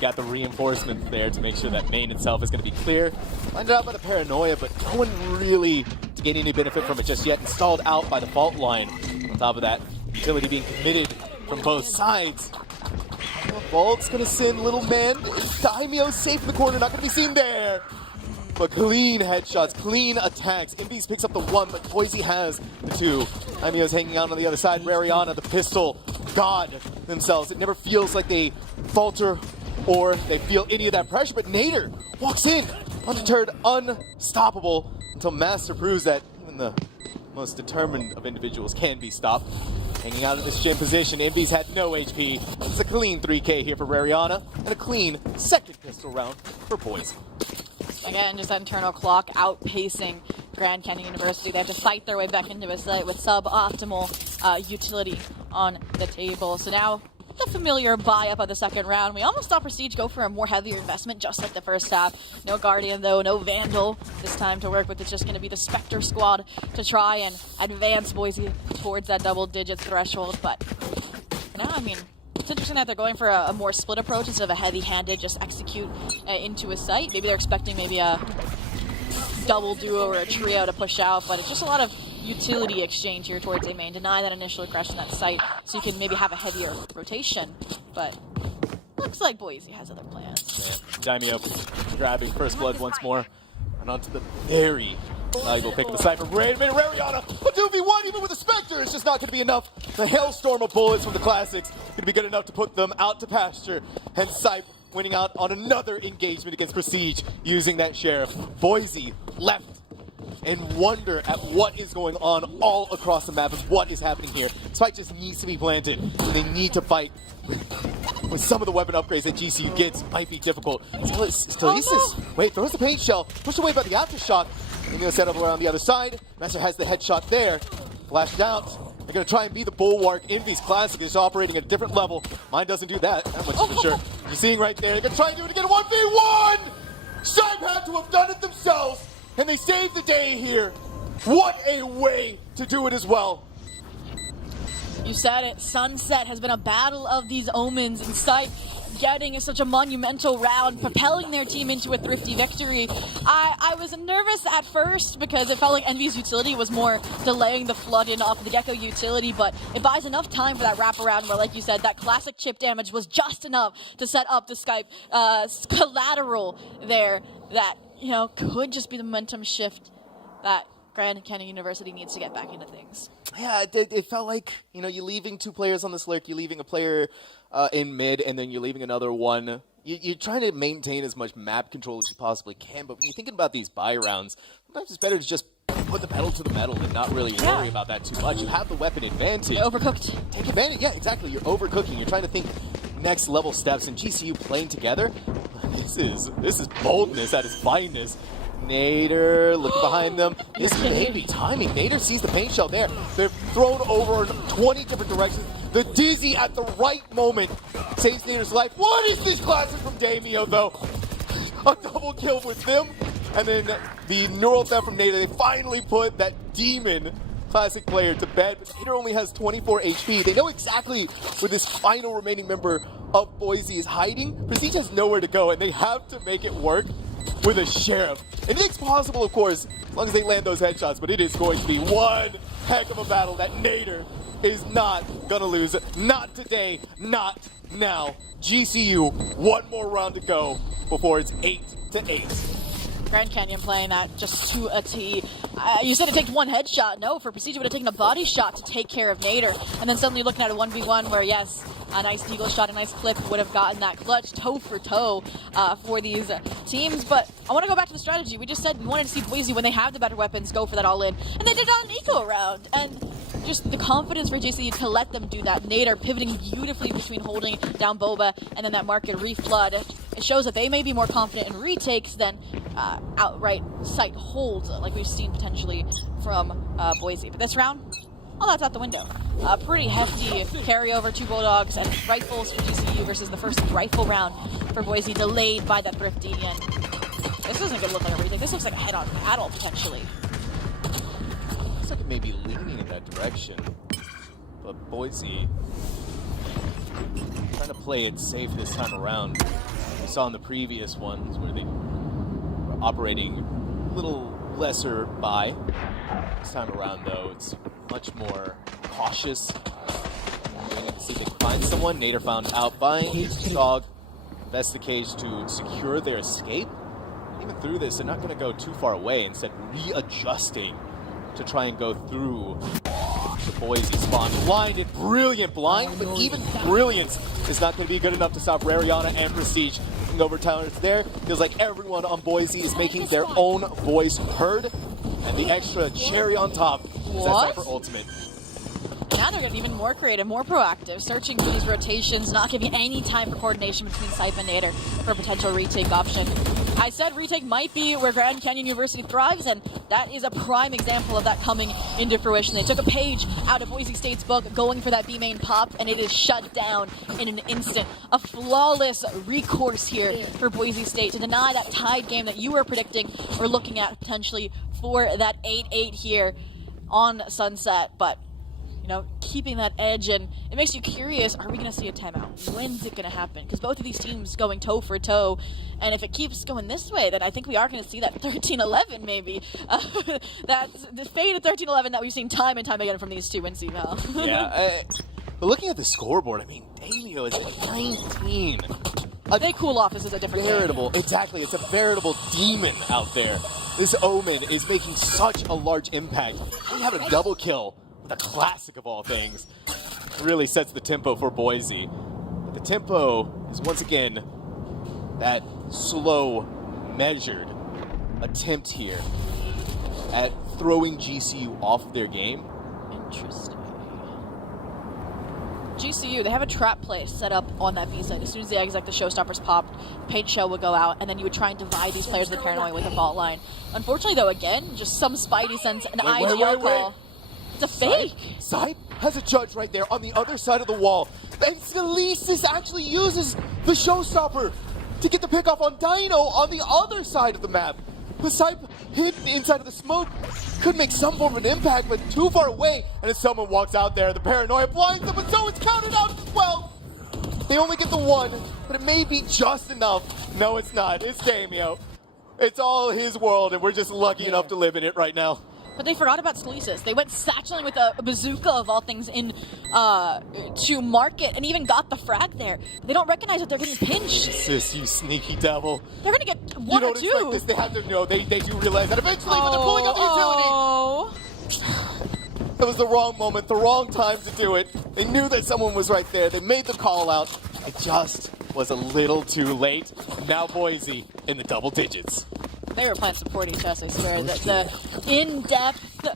Got the reinforcements there to make sure that main itself is going to be clear. Lined out by the paranoia, but no one really to get any benefit from it just yet. Installed out by the fault line. On top of that, utility being committed from both sides. Volk's gonna send little man. Daimyo safe in the corner, not gonna be seen there. But clean headshots, clean attacks. Invies picks up the 1, but Boise has the 2. Daimyo's hanging out on the other side. Rariana, the pistol, god themselves. It never feels like they falter or they feel any of that pressure, but Nader walks in, undeterred, unstoppable, until Master proves that even the most determined of individuals can be stopped. Hanging out in this gym position, Envy's had no HP. It's a clean 3K here for Rariana, and a clean second pistol round for Boise. Again, just that internal clock outpacing Grand Canyon University. They have to fight their way back into a site with suboptimal utility on the table. So now, the familiar buy up of the second round. We almost saw Prestige go for a more heavier investment, just like the first half. No Guardian, though, no Vandal this time to work with. It's just going to be the Spectre squad to try and advance Boise towards that double-digit threshold. But now, I mean, it's interesting that they're going for a more split approach instead of a heavy-handed, just execute into a site. Maybe they're expecting maybe a double duo or a trio to push out, but it's just a lot of utility exchange here towards A main. Deny that initial aggression at site so you can maybe have a heavier rotation, but looks like Boise has other plans. So, Daimyo grabbing first blood once more, and onto the very valuable pick of the Cypher. Wait a minute, Rariana, a 2v1 even with a Spectre, it's just not going to be enough. The hailstorm of bullets from the Classics going to be good enough to put them out to pasture, and Cypher winning out on another engagement against Prestige using that Sheriff. Boise left and wonder at what is going on all across the map and what is happening here. This fight just needs to be planted, and they need to fight with with some of the weapon upgrades that GCU gets might be difficult. Stalesis, no. wait, throws the paint shell, pushed away by the aftershock. They're going to set up around the other side. Master has the headshot there. Flashed out. They're going to try and be the bulwark in these classics. They're just operating at a different level. Mine doesn't do that much for sure. You're seeing right there. They're going to try and do it again. 1v1! Sype had to have done it themselves, and they saved the day here. What a way to do it as well. You said it. Sunset has been a battle of these omens, and Sype getting such a monumental round, propelling their team into a thrifty victory. I was nervous at first because it felt like Envy's utility was more delaying the flood in off the Gecko utility, but it buys enough time for that wraparound where, like you said, that classic chip damage was just enough to set up the Sype collateral there that, you know, could just be the momentum shift that Grand Canyon University needs to get back into things. Yeah, it felt like, you know, you're leaving 2 players on the Slurk, you're leaving a player in mid, and then you're leaving another one. You're trying to maintain as much map control as you possibly can, but when you're thinking about these buy rounds, sometimes it's better to just put the pedal to the metal and not really worry about that too much. You have the weapon advantage. You're overcooked. Take advantage. Yeah, exactly. You're overcooking. You're trying to think next level steps, and GCU playing together, this is boldness at its finest. Nader looking behind them. This may be timing. Nader sees the paint shell there. They're thrown over in 20 different directions. The Dizzy at the right moment saves Nader's life. What is this classic from Damio, though? A double kill with them. And then the neural theft from Nader. They finally put that demon classic player to bed. But Nader only has 24 HP. They know exactly where this final remaining member of Boise is hiding. Prestige has nowhere to go, and they have to make it work with a Sheriff. Anything's possible, of course, as long as they land those headshots, but it is going to be one heck of a battle that Nader is not gonna lose. Not today, not now. GCU, one more round to go before it's 8-8. Grand Canyon playing that just to a T. You said it takes one headshot. No, for Prestige, it would have taken a body shot to take care of Nader. And then suddenly looking at a 1v1 where, yes, a nice deagle shot, a nice clip would have gotten that clutch toe for toe for these teams. But I want to go back to the strategy. We just said we wanted to see Boise, when they have the better weapons, go for that all-in. And they did on an eco round. And just the confidence for JCU to let them do that. Nader pivoting beautifully between holding down Boba and then that market reflood. It shows that they may be more confident in retakes than outright site holds, like we've seen potentially from Boise. But this round, all that's out the window. Pretty hefty carryover, 2 Bulldogs and rifles for GCU versus the first rifle round for Boise, delayed by that thrifty. And this doesn't look like a retake. This looks like a head-on battle, potentially. Looks like it may be leaning in that direction, but Boise trying to play it safe this time around. We saw in the previous ones where they were operating a little lesser buy. This time around, though, it's much more cautious. Waiting to see if they can find someone. Nader found out by Dog. Best the cage to secure their escape. Even through this, they're not going to go too far away. Instead, readjusting to try and go through the Boise spawn. Blinded, brilliant blind, but even brilliance is not going to be good enough to stop Rariana and Prestige. Looking over Tyler, it's there. Feels like everyone on Boise is making their own voice heard. And the extra cherry on top is that Cypher ultimate. Now they're getting even more creative, more proactive, searching for these rotations, not giving any time for coordination between Sype and Nader for a potential retake option. I said retake might be where Grand Canyon University thrives, and that is a prime example of that coming into fruition. They took a page out of Boise State's book, going for that B main pop, and it is shut down in an instant. A flawless recourse here for Boise State to deny that tied game that you were predicting or looking at potentially for that 8-8 here on Sunset. But you know, keeping that edge, and it makes you curious, are we going to see a timeout? When's it going to happen? Because both of these teams going toe for toe, and if it keeps going this way, then I think we are going to see that 13-11 maybe. That's the fade of 13-11 that we've seen time and time again from these two in CVAL. Yeah, but looking at the scoreboard, I mean, Damio is at 19. They cool off, this is a different veritable game. Exactly, it's a veritable demon out there. This Omen is making such a large impact. We have a double kill. The classic of all things really sets the tempo for Boise. But the tempo is once again that slow, measured attempt here at throwing GCU off their game. Interesting. GCU, they have a trap play set up on that B side. As soon as the exec, the showstoppers popped, paint shell would go out, and then you would try and divide these players with Paranoia with a vault line. Unfortunately, though, again, just some Spidey sense, an IGL call. It's a fake. Sipe has a judge right there on the other side of the wall. And CECC actually uses the showstopper to get the pick off on Dino on the other side of the map. But Sipe hidden inside of the smoke could make some form of an impact, but too far away. And as someone walks out there, the Paranoia blinds them, but so it's counted out as well. They only get the one, but it may be just enough. No, it's not. It's Damio. It's all his world, and we're just lucky enough to live in it right now. But they forgot about CECC. They went satcheling with a bazooka of all things in to market and even got the frag there. They don't recognize that they're getting pinched. Sis, you sneaky devil. They're gonna get one you or don't two. expect this. They have to know. They do realize that eventually, but they're pulling out the utility. Oh. It was the wrong moment, the wrong time to do it. They knew that someone was right there. They made the call out. It just was a little too late. Now Boise in the double digits. They were playing supporting chess, I swear. The in-depth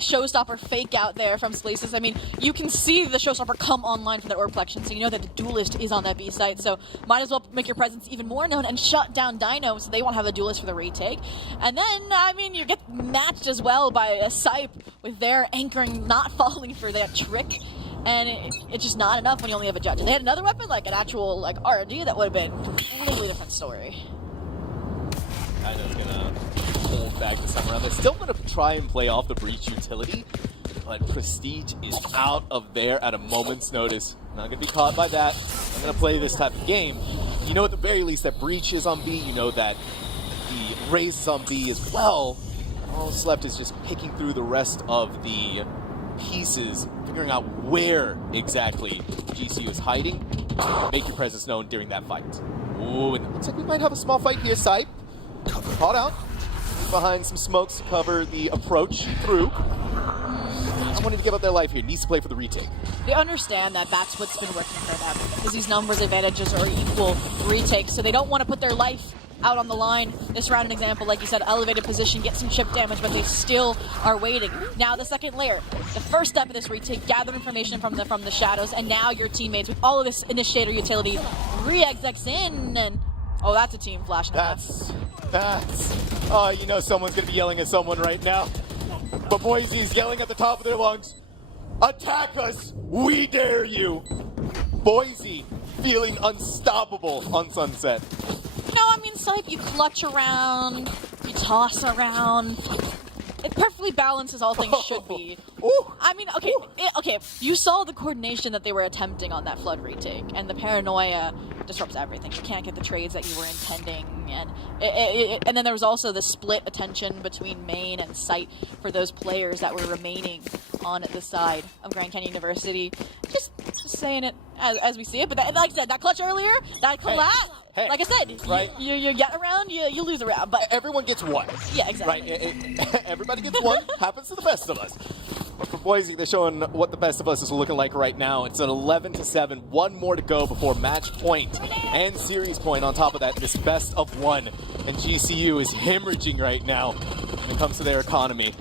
showstopper fake out there from CECC. I mean, you can see the showstopper come online from the orb collection, so you know that the duelist is on that B site. So might as well make your presence even more known and shut down Dino so they won't have a duelist for the retake. And then, I mean, you get matched as well by a Sipe with their anchoring not falling for that trick. And it's just not enough when you only have a judge. If they had another weapon, like an actual RNG, that would have been a completely different story. Dino's gonna hold back this time around. They're still gonna try and play off the breach utility, but Prestige is out of there at a moment's notice. Not gonna be caught by that. I'm gonna play this type of game. You know at the very least that breach is on B. You know that the raise is on B as well. All that's left is just picking through the rest of the pieces, figuring out where exactly GCU is hiding. Make your presence known during that fight. Ooh, and it looks like we might have a small fight here, Sipe. Caught out behind some smokes to cover the approach through. Someone need to give up their life here. Needs to play for the retake. They understand that that's what's been working for them, is these numbers advantages are equal retakes, so they don't want to put their life out on the line. This round, an example, like you said, elevated position, get some chip damage, but they still are waiting. Now the second layer, the first step of this retake, gather information from the shadows, and now your teammates with all of this initiator utility re-execs in, and oh, that's a team flash. Oh, you know someone's gonna be yelling at someone right now. But Boise's yelling at the top of their lungs. Attack us! We dare you! Boise feeling unstoppable on Sunset. No, I mean, Sipe, you clutch around, you toss around. It perfectly balances all things should be. Ooh. I mean, okay, okay. You saw the coordination that they were attempting on that flood retake, and the paranoia disrupts everything. You can't get the trades that you were intending, and then there was also the split attention between main and site for those players that were remaining on the side of Grand Canyon University. Just saying it as we see it, but that, like I said, that clutch earlier, that collapse. Hey, like I said, right? you get around, you lose a round, but everyone gets one. Yeah, exactly. Right? Everybody gets one. Happens to the best of us. But for Boise, they're showing what the best of us is looking like right now. It's an 11-7. One more to go before match point and series point. On top of that, this best of one. And GCU is hemorrhaging right now when it comes to their economy.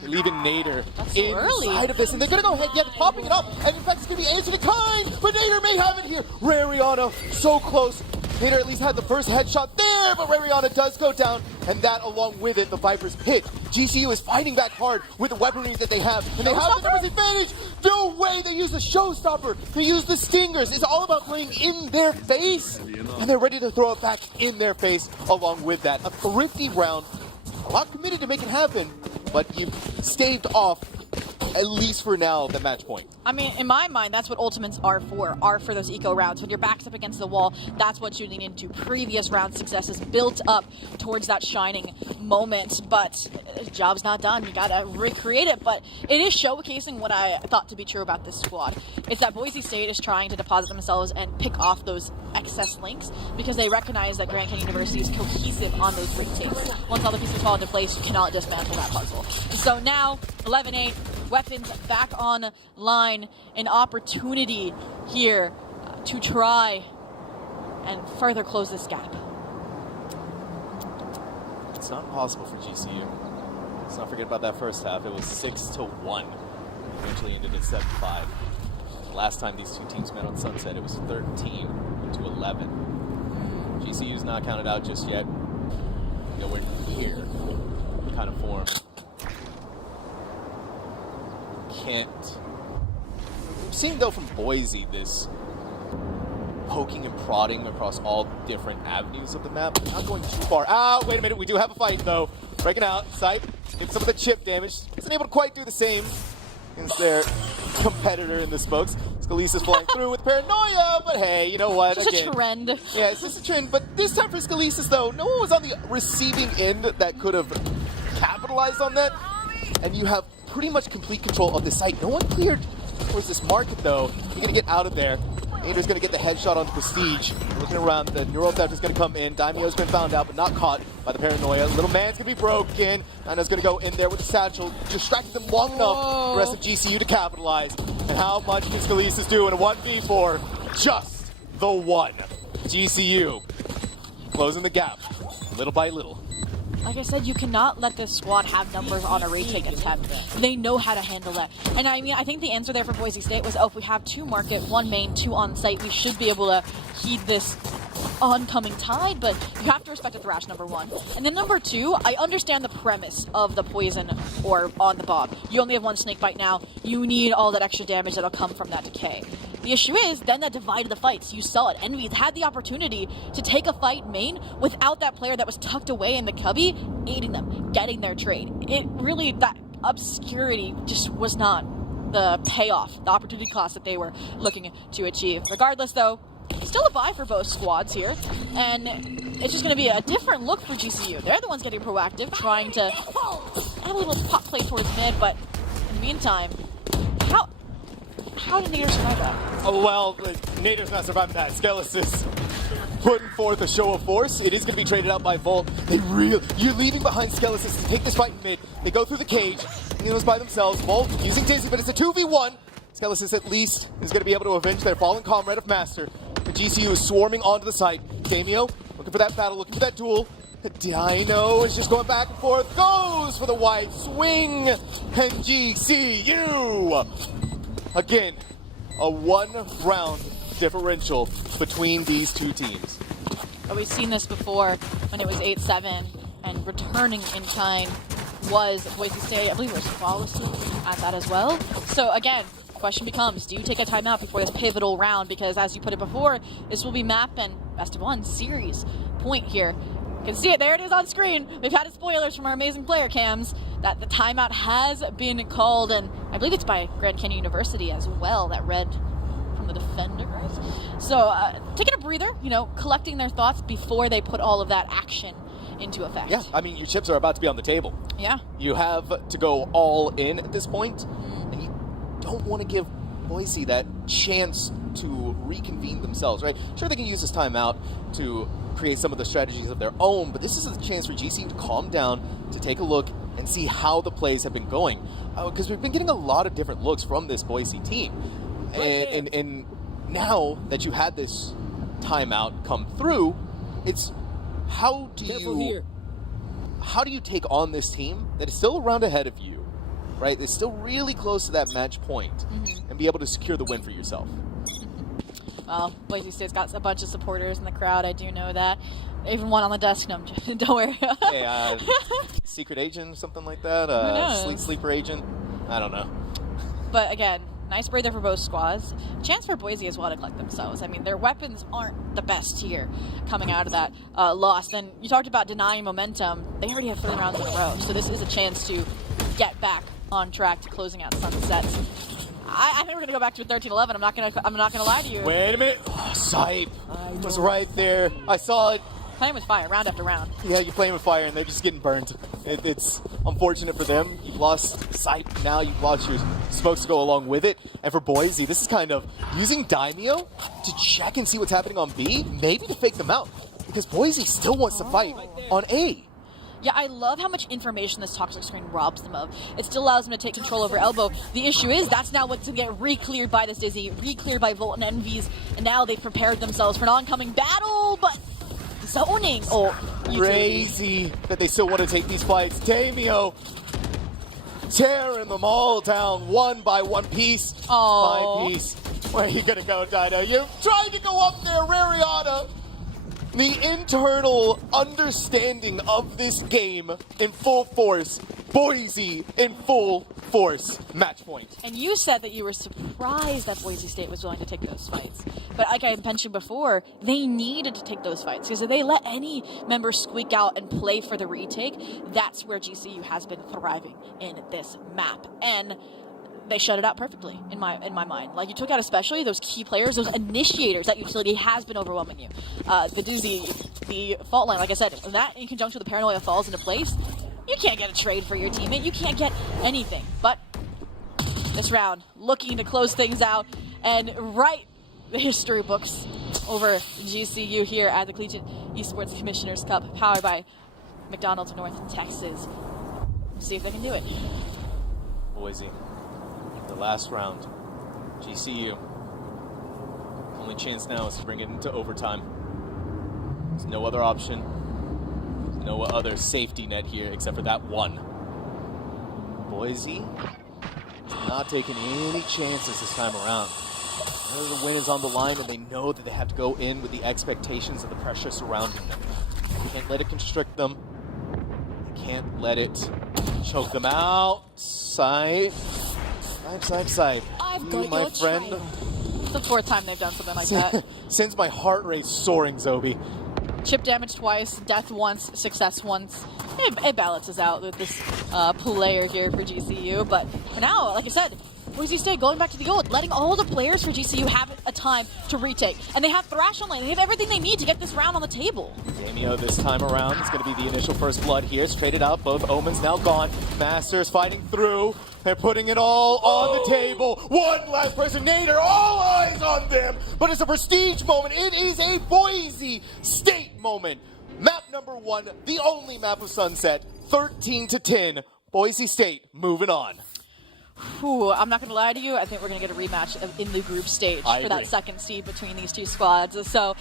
They're leaving Nader inside of this, and they're going to go ahead and get popping it up. And in fact, it's going to be answered in kind. But Nader may have it here. Rariana, so close. Nader at least had the first headshot there, but Rariana does go down, and that along with it, the Viper's pit. GCU is fighting back hard with the weaponry that they have, and they have the numbers advantage. No way, they use the showstopper, they use the stingers. It's all about playing in their face, and they're ready to throw it back in their face along with that. A thrifty round, a lot committed to make it happen, but you've staved off, at least for now, the match point. I mean, in my mind, that's what ultimates are for those eco rounds. When your back's up against the wall, that's what you lean into. Previous round successes built up towards that shining moment, but job's not done. You gotta recreate it, but it is showcasing what I thought to be true about this squad. It's that Boise State is trying to deposit themselves and pick off those excess links because they recognize that Grand Canyon University is cohesive on those retakes. Once all the pieces fall into place, you cannot dismantle that puzzle. So now, 11-8, weapons back on line, an opportunity here to try and further close this gap. It's not possible for GCU. Let's not forget about that first half. It was 6-1. Eventually ended at 7-5. last time these two teams met on Sunset, it was 13-11. GCU's not counted out just yet. Nowhere near kind of form. Can't. We've seen though from Boise this poking and prodding across all different avenues of the map. Not going too far. Ah, wait a minute. We do have a fight though. Breaking out. Sight. Did some of the chip damage. Isn't able to quite do the same against their competitor in the smokes. Scalisa's flying through with paranoia, but hey, you know what? It's just a trend. Yeah, it's just a trend. But this time for Scalisa's though, no one was on the receiving end that could have capitalized on that. And you have pretty much complete control of the site. No one cleared towards this market though. You're gonna get out of there. Nader's gonna get the headshot on Prestige. Looking around, the Neural Theft is gonna come in. Daimyo's been found out, but not caught by the paranoia. Little man's gonna be broken. Nana's gonna go in there with the satchel, distracting them long enough for the rest of GCU to capitalize. And how much can Scalisa's do in a 1v4? Just the one. GCU closing the gap, little by little. Like I said, you cannot let this squad have numbers on a retake attempt. They know how to handle that. And I mean, I think the answer there for Boise State was, oh, if we have 2 market, 1 main, 2 on site, we should be able to heed this oncoming tide, but you have to respect a Thrash, number 1. And then number 2, I understand the premise of the poison or on the bomb. You only have 1 snake bite now. You need all that extra damage that'll come from that decay. The issue is, then that divided the fights. You saw it. Envy had the opportunity to take a fight main without that player that was tucked away in the cubby, aiding them, getting their trade. It really, that obscurity just was not the payoff, the opportunity cost that they were looking to achieve. Regardless, though, still a bye for both squads here, and it's just going to be a different look for GCU. They're the ones getting proactive, trying to have a little pop play towards mid, but in the meantime, how did Nader survive that? Oh, well, Nader's not surviving that. Skelis is putting forth a show of force. It is going to be traded out by Volt. You're leaving behind Skelis to take this fight in mid. They go through the cage. Neil's by themselves. Volt using Dizzy, but it's a 2v1. Skelis at least is going to be able to avenge their fallen comrade of Master. But GCU is swarming onto the site. Damio looking for that battle, looking for that duel. The Dino is just going back and forth. Goes for the white swing. And GCU, again, a 1-round differential between these two teams. But we've seen this before when it was 8-7, and returning in kind was Boise State. I believe it was flawlessly at that as well. So again, the question becomes, do you take a timeout before this pivotal round? Because as you put it before, this will be map and best of 1 series point here. You can see it, there it is on screen. We've had spoilers from our amazing player cams that the timeout has been called, and I believe it's by Grand Canyon University as well, that read from the defenders. So taking a breather, you know, collecting their thoughts before they put all of that action into effect. Yeah, I mean, your chips are about to be on the table. Yeah. You have to go all in at this point, and you don't want to give Boise that chance to reconvene themselves, right? Sure, they can use this timeout to create some of the strategies of their own, but this is a chance for GCU to calm down, to take a look and see how the plays have been going. Because we've been getting a lot of different looks from this Boise team. And now that you had this timeout come through, it's how do you take on this team that is still a round ahead of you, right? It's still really close to that match point, and be able to secure the win for yourself. Well, Boise State's got a bunch of supporters in the crowd, I do know that. Even one on the desk, no, don't worry. Hey, secret agent, something like that? Sleeper agent? I don't know. But again, nice breather for both squads. Chance for Boise as well to collect themselves. I mean, their weapons aren't the best here coming out of that loss. And you talked about denying momentum. They already have 3 rounds in a row, so this is a chance to get back on track to closing out Sunsets. I think we're gonna go back to 13-11. I'm not gonna lie to you. Wait a minute. Oh, Sipe was right there. I saw it. Playing with fire, round after round. Yeah, you're playing with fire, and they're just getting burned. It's unfortunate for them. You've lost Sipe. Now you've lost your smokes to go along with it. And for Boise, this is kind of using Daimyo to check and see what's happening on B, maybe to fake them out, because Boise still wants to fight on A. Yeah, I love how much information this toxic screen robs them of. It still allows them to take control over Elbow. The issue is that's now what's going to get re-cleared by this Dizzy, re-cleared by Volt and Envies, and now they've prepared themselves for an oncoming battle, but zoning. Oh, crazy that they still want to take these fights. Daimyo tearing them all down one by one, piece by piece. Where are you gonna go, Dino? You're trying to go up there, Rariana! The internal understanding of this game in full force. Boise in full force. Match point. And you said that you were surprised that Boise State was willing to take those fights. But like I mentioned before, they needed to take those fights because if they let any member squeak out and play for the retake, that's where GCU has been thriving in this map. And they shut it out perfectly in my mind. Like, you took out especially those key players, those initiators. That utility has been overwhelming you. The doozy, the fault line, like I said, that in conjunction with the paranoia falls into place, you can't get a trade for your teammate. You can't get anything. But this round, looking to close things out and write the history books over GCU here at the Collegiate Esports Commissioners Cup, powered by McDonald's of North Texas. Let's see if they can do it. Boise. The last round. GCU. Only chance now is to bring it into overtime. There's no other option. There's no other safety net here except for that one. Boise not taking any chances this time around. The win is on the line and they know that they have to go in with the expectations and the pressure surrounding them. They can't let it constrict them. They can't let it choke them out. Side. I've You, got my your friend. child. It's the fourth time they've done something like that. Sends my heart rate soaring, Zobi. Chip damage twice, death once, success once. It balances out with this player here for GCU. But for now, like I said, Boise State going back to the old, letting all the players for GCU have a time to retake. And they have Thrash on lane. They have everything they need to get this round on the table. Cameo this time around. It's going to be the initial first blood here. Straight it out. Both Omens now gone. Masters fighting through. They're putting it all on the table. One last person. Nader, all eyes on them. But it's a prestige moment. It is a Boise State moment. Map number 1, the only map of Sunset. 13-10. Boise State moving on. Ooh, I'm not going to lie to you. I think we're going to get a rematch in the group stage for that second seed between these two squads. So,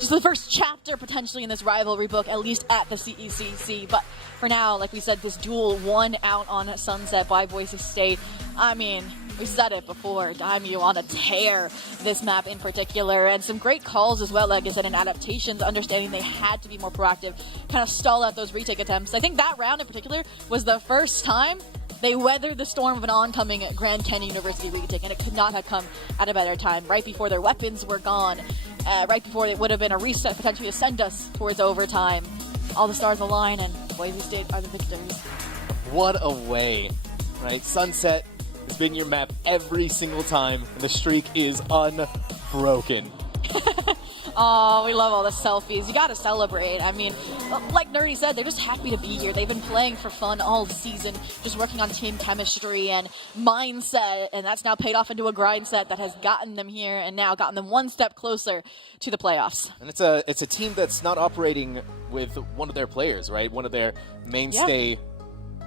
just the first chapter potentially in this rivalry book, at least at the CECC. But for now, like we said, this duel won out on Sunset by Boise State. I mean, we said it before, Daimyo on a tear this map in particular, and some great calls as well, like I said, in adaptations, understanding they had to be more proactive, kind of stall out those retake attempts. I think that round in particular was the first time they weathered the storm of an oncoming Grand Canyon University retake, and it could not have come at a better time, right before their weapons were gone, right before it would have been a reset potentially to send us towards overtime. All the stars align, and Boise State are the victors. What a way, right? Sunset has been your map every single time, and the streak is unbroken. Oh, we love all the selfies. You gotta celebrate. I mean, like Nerdy said, they're just happy to be here. They've been playing for fun all season, just working on team chemistry and mindset, and that's now paid off into a grind set that has gotten them here and now gotten them one step closer to the playoffs. And it's a team that's not operating with one of their players, right? One of their mainstay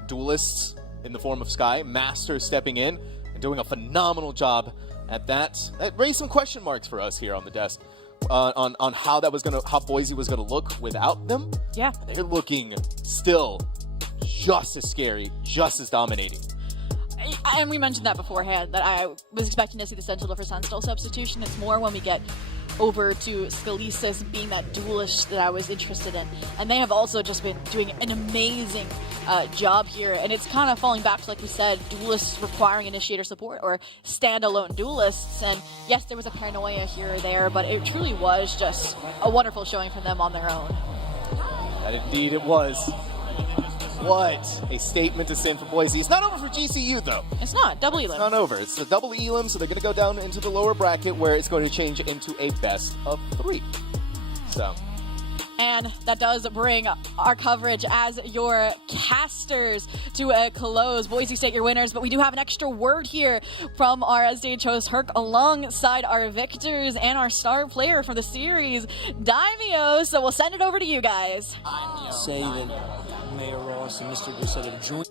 duelists in the form of Sky, Master stepping in and doing a phenomenal job at that. That raised some question marks for us here on the desk. On how Boise was gonna look without them. Yeah, they're looking still just as scary, just as dominating. And we mentioned that beforehand, that I was expecting to see the Sentinel for Sunstall substitution. It's more when we get over to Scalesis being that duelist that I was interested in. And they have also just been doing an amazing job here. And it's kind of falling back to, like we said, duelists requiring initiator support or standalone duelists. And yes, there was a paranoia here or there, but it truly was just a wonderful showing from them on their own. That indeed it was. What a statement to send for Boise. It's not over for GCU, though. It's not. Double elim. It's not over. It's a double elim, so they're going to go down into the lower bracket where it's going to change into a best of 3. So. And that does bring our coverage as your casters to a close. Boise State, your winners, but we do have an extra word here from our stage host, Herc, alongside our victors and our star player for the series, Daimyo. So we'll send it over to you guys. Say that Mayor Ross and Mr. Doucette have joined.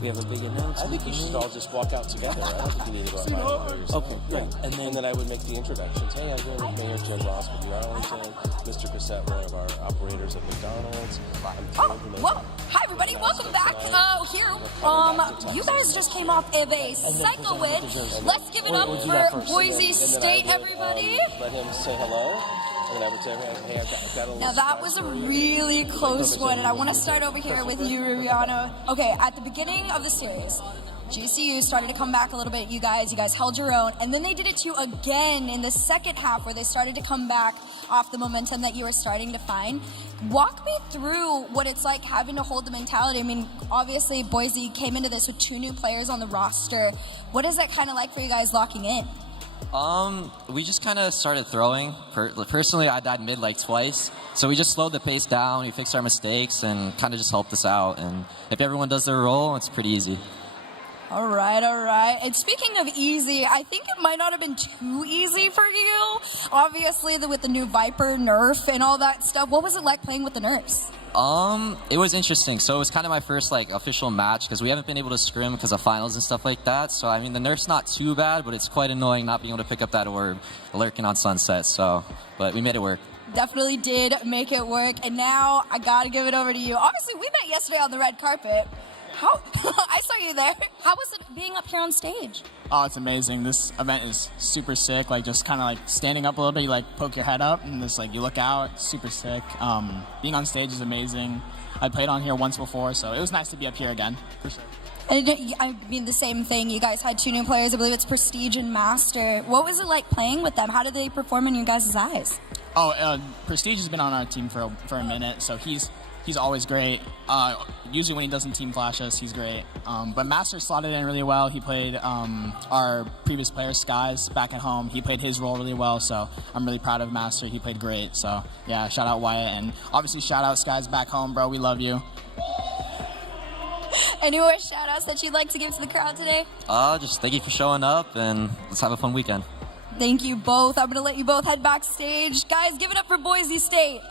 we have a big announcement. I think you should all just walk out together. I don't think you need to go out by yourself. Okay, great. And then I would make the introductions. Hey, I'm here with Mayor Jim Ross with Arlington, Mr. Cassette, one of our operators at McDonald's. Whoa. Hi, everybody. Welcome back. You guys just came off of a cycle win. Let's give it up for Boise State, everybody. Let him say hello. And I would say, hey, I've got a little Now that was a really close one, and I want to start over here with you, Rubiano. Okay, at the beginning of the series, GCU started to come back a little bit. You guys held your own, and then they did it to you again in the second half, where they started to come back off the momentum that you were starting to find. Walk me through what it's like having to hold the mentality. I mean, obviously Boise came into this with 2 new players on the roster. What is that kind of like for you guys locking in? We just kind of started throwing. Personally, I died mid like twice. So we just slowed the pace down, we fixed our mistakes, and kind of just helped us out. And if everyone does their role, it's pretty easy. All right. And speaking of easy, I think it might not have been too easy for you. Obviously, with the new Viper nerf and all that stuff. What was it like playing with the nerfs? It was interesting. So it was kind of my first official match, because we haven't been able to scrim because of finals and stuff like that. So I mean, the nerf's not too bad, but it's quite annoying not being able to pick up that orb lurking on Sunset. So, but we made it work. Definitely did make it work. And now I gotta give it over to you. Obviously, we met yesterday on the red carpet. I saw you there. How was it being up here on stage? Oh, it's amazing. This event is super sick. Just kind of standing up a little bit, you poke your head up and just you look out. Super sick. Being on stage is amazing. I played on here once before, so it was nice to be up here again, for sure. And I mean, the same thing. You guys had 2 new players. I believe it's Prestige and Master. What was it like playing with them? How did they perform in your guys' eyes? Oh, Prestige has been on our team for a minute, so he's always great. Usually when he doesn't team flash us, he's great. But Master slotted in really well. He played our previous player, Skies, back at home. He played his role really well, so I'm really proud of Master. He played great. So, yeah, shout out Wyatt. And obviously shout out Skies back home, bro. We love you. Any more shout outs that you'd like to give to the crowd today? Just thank you for showing up, and let's have a fun weekend. Thank you both. I'm going to let you both head backstage. Guys, give it up for Boise State.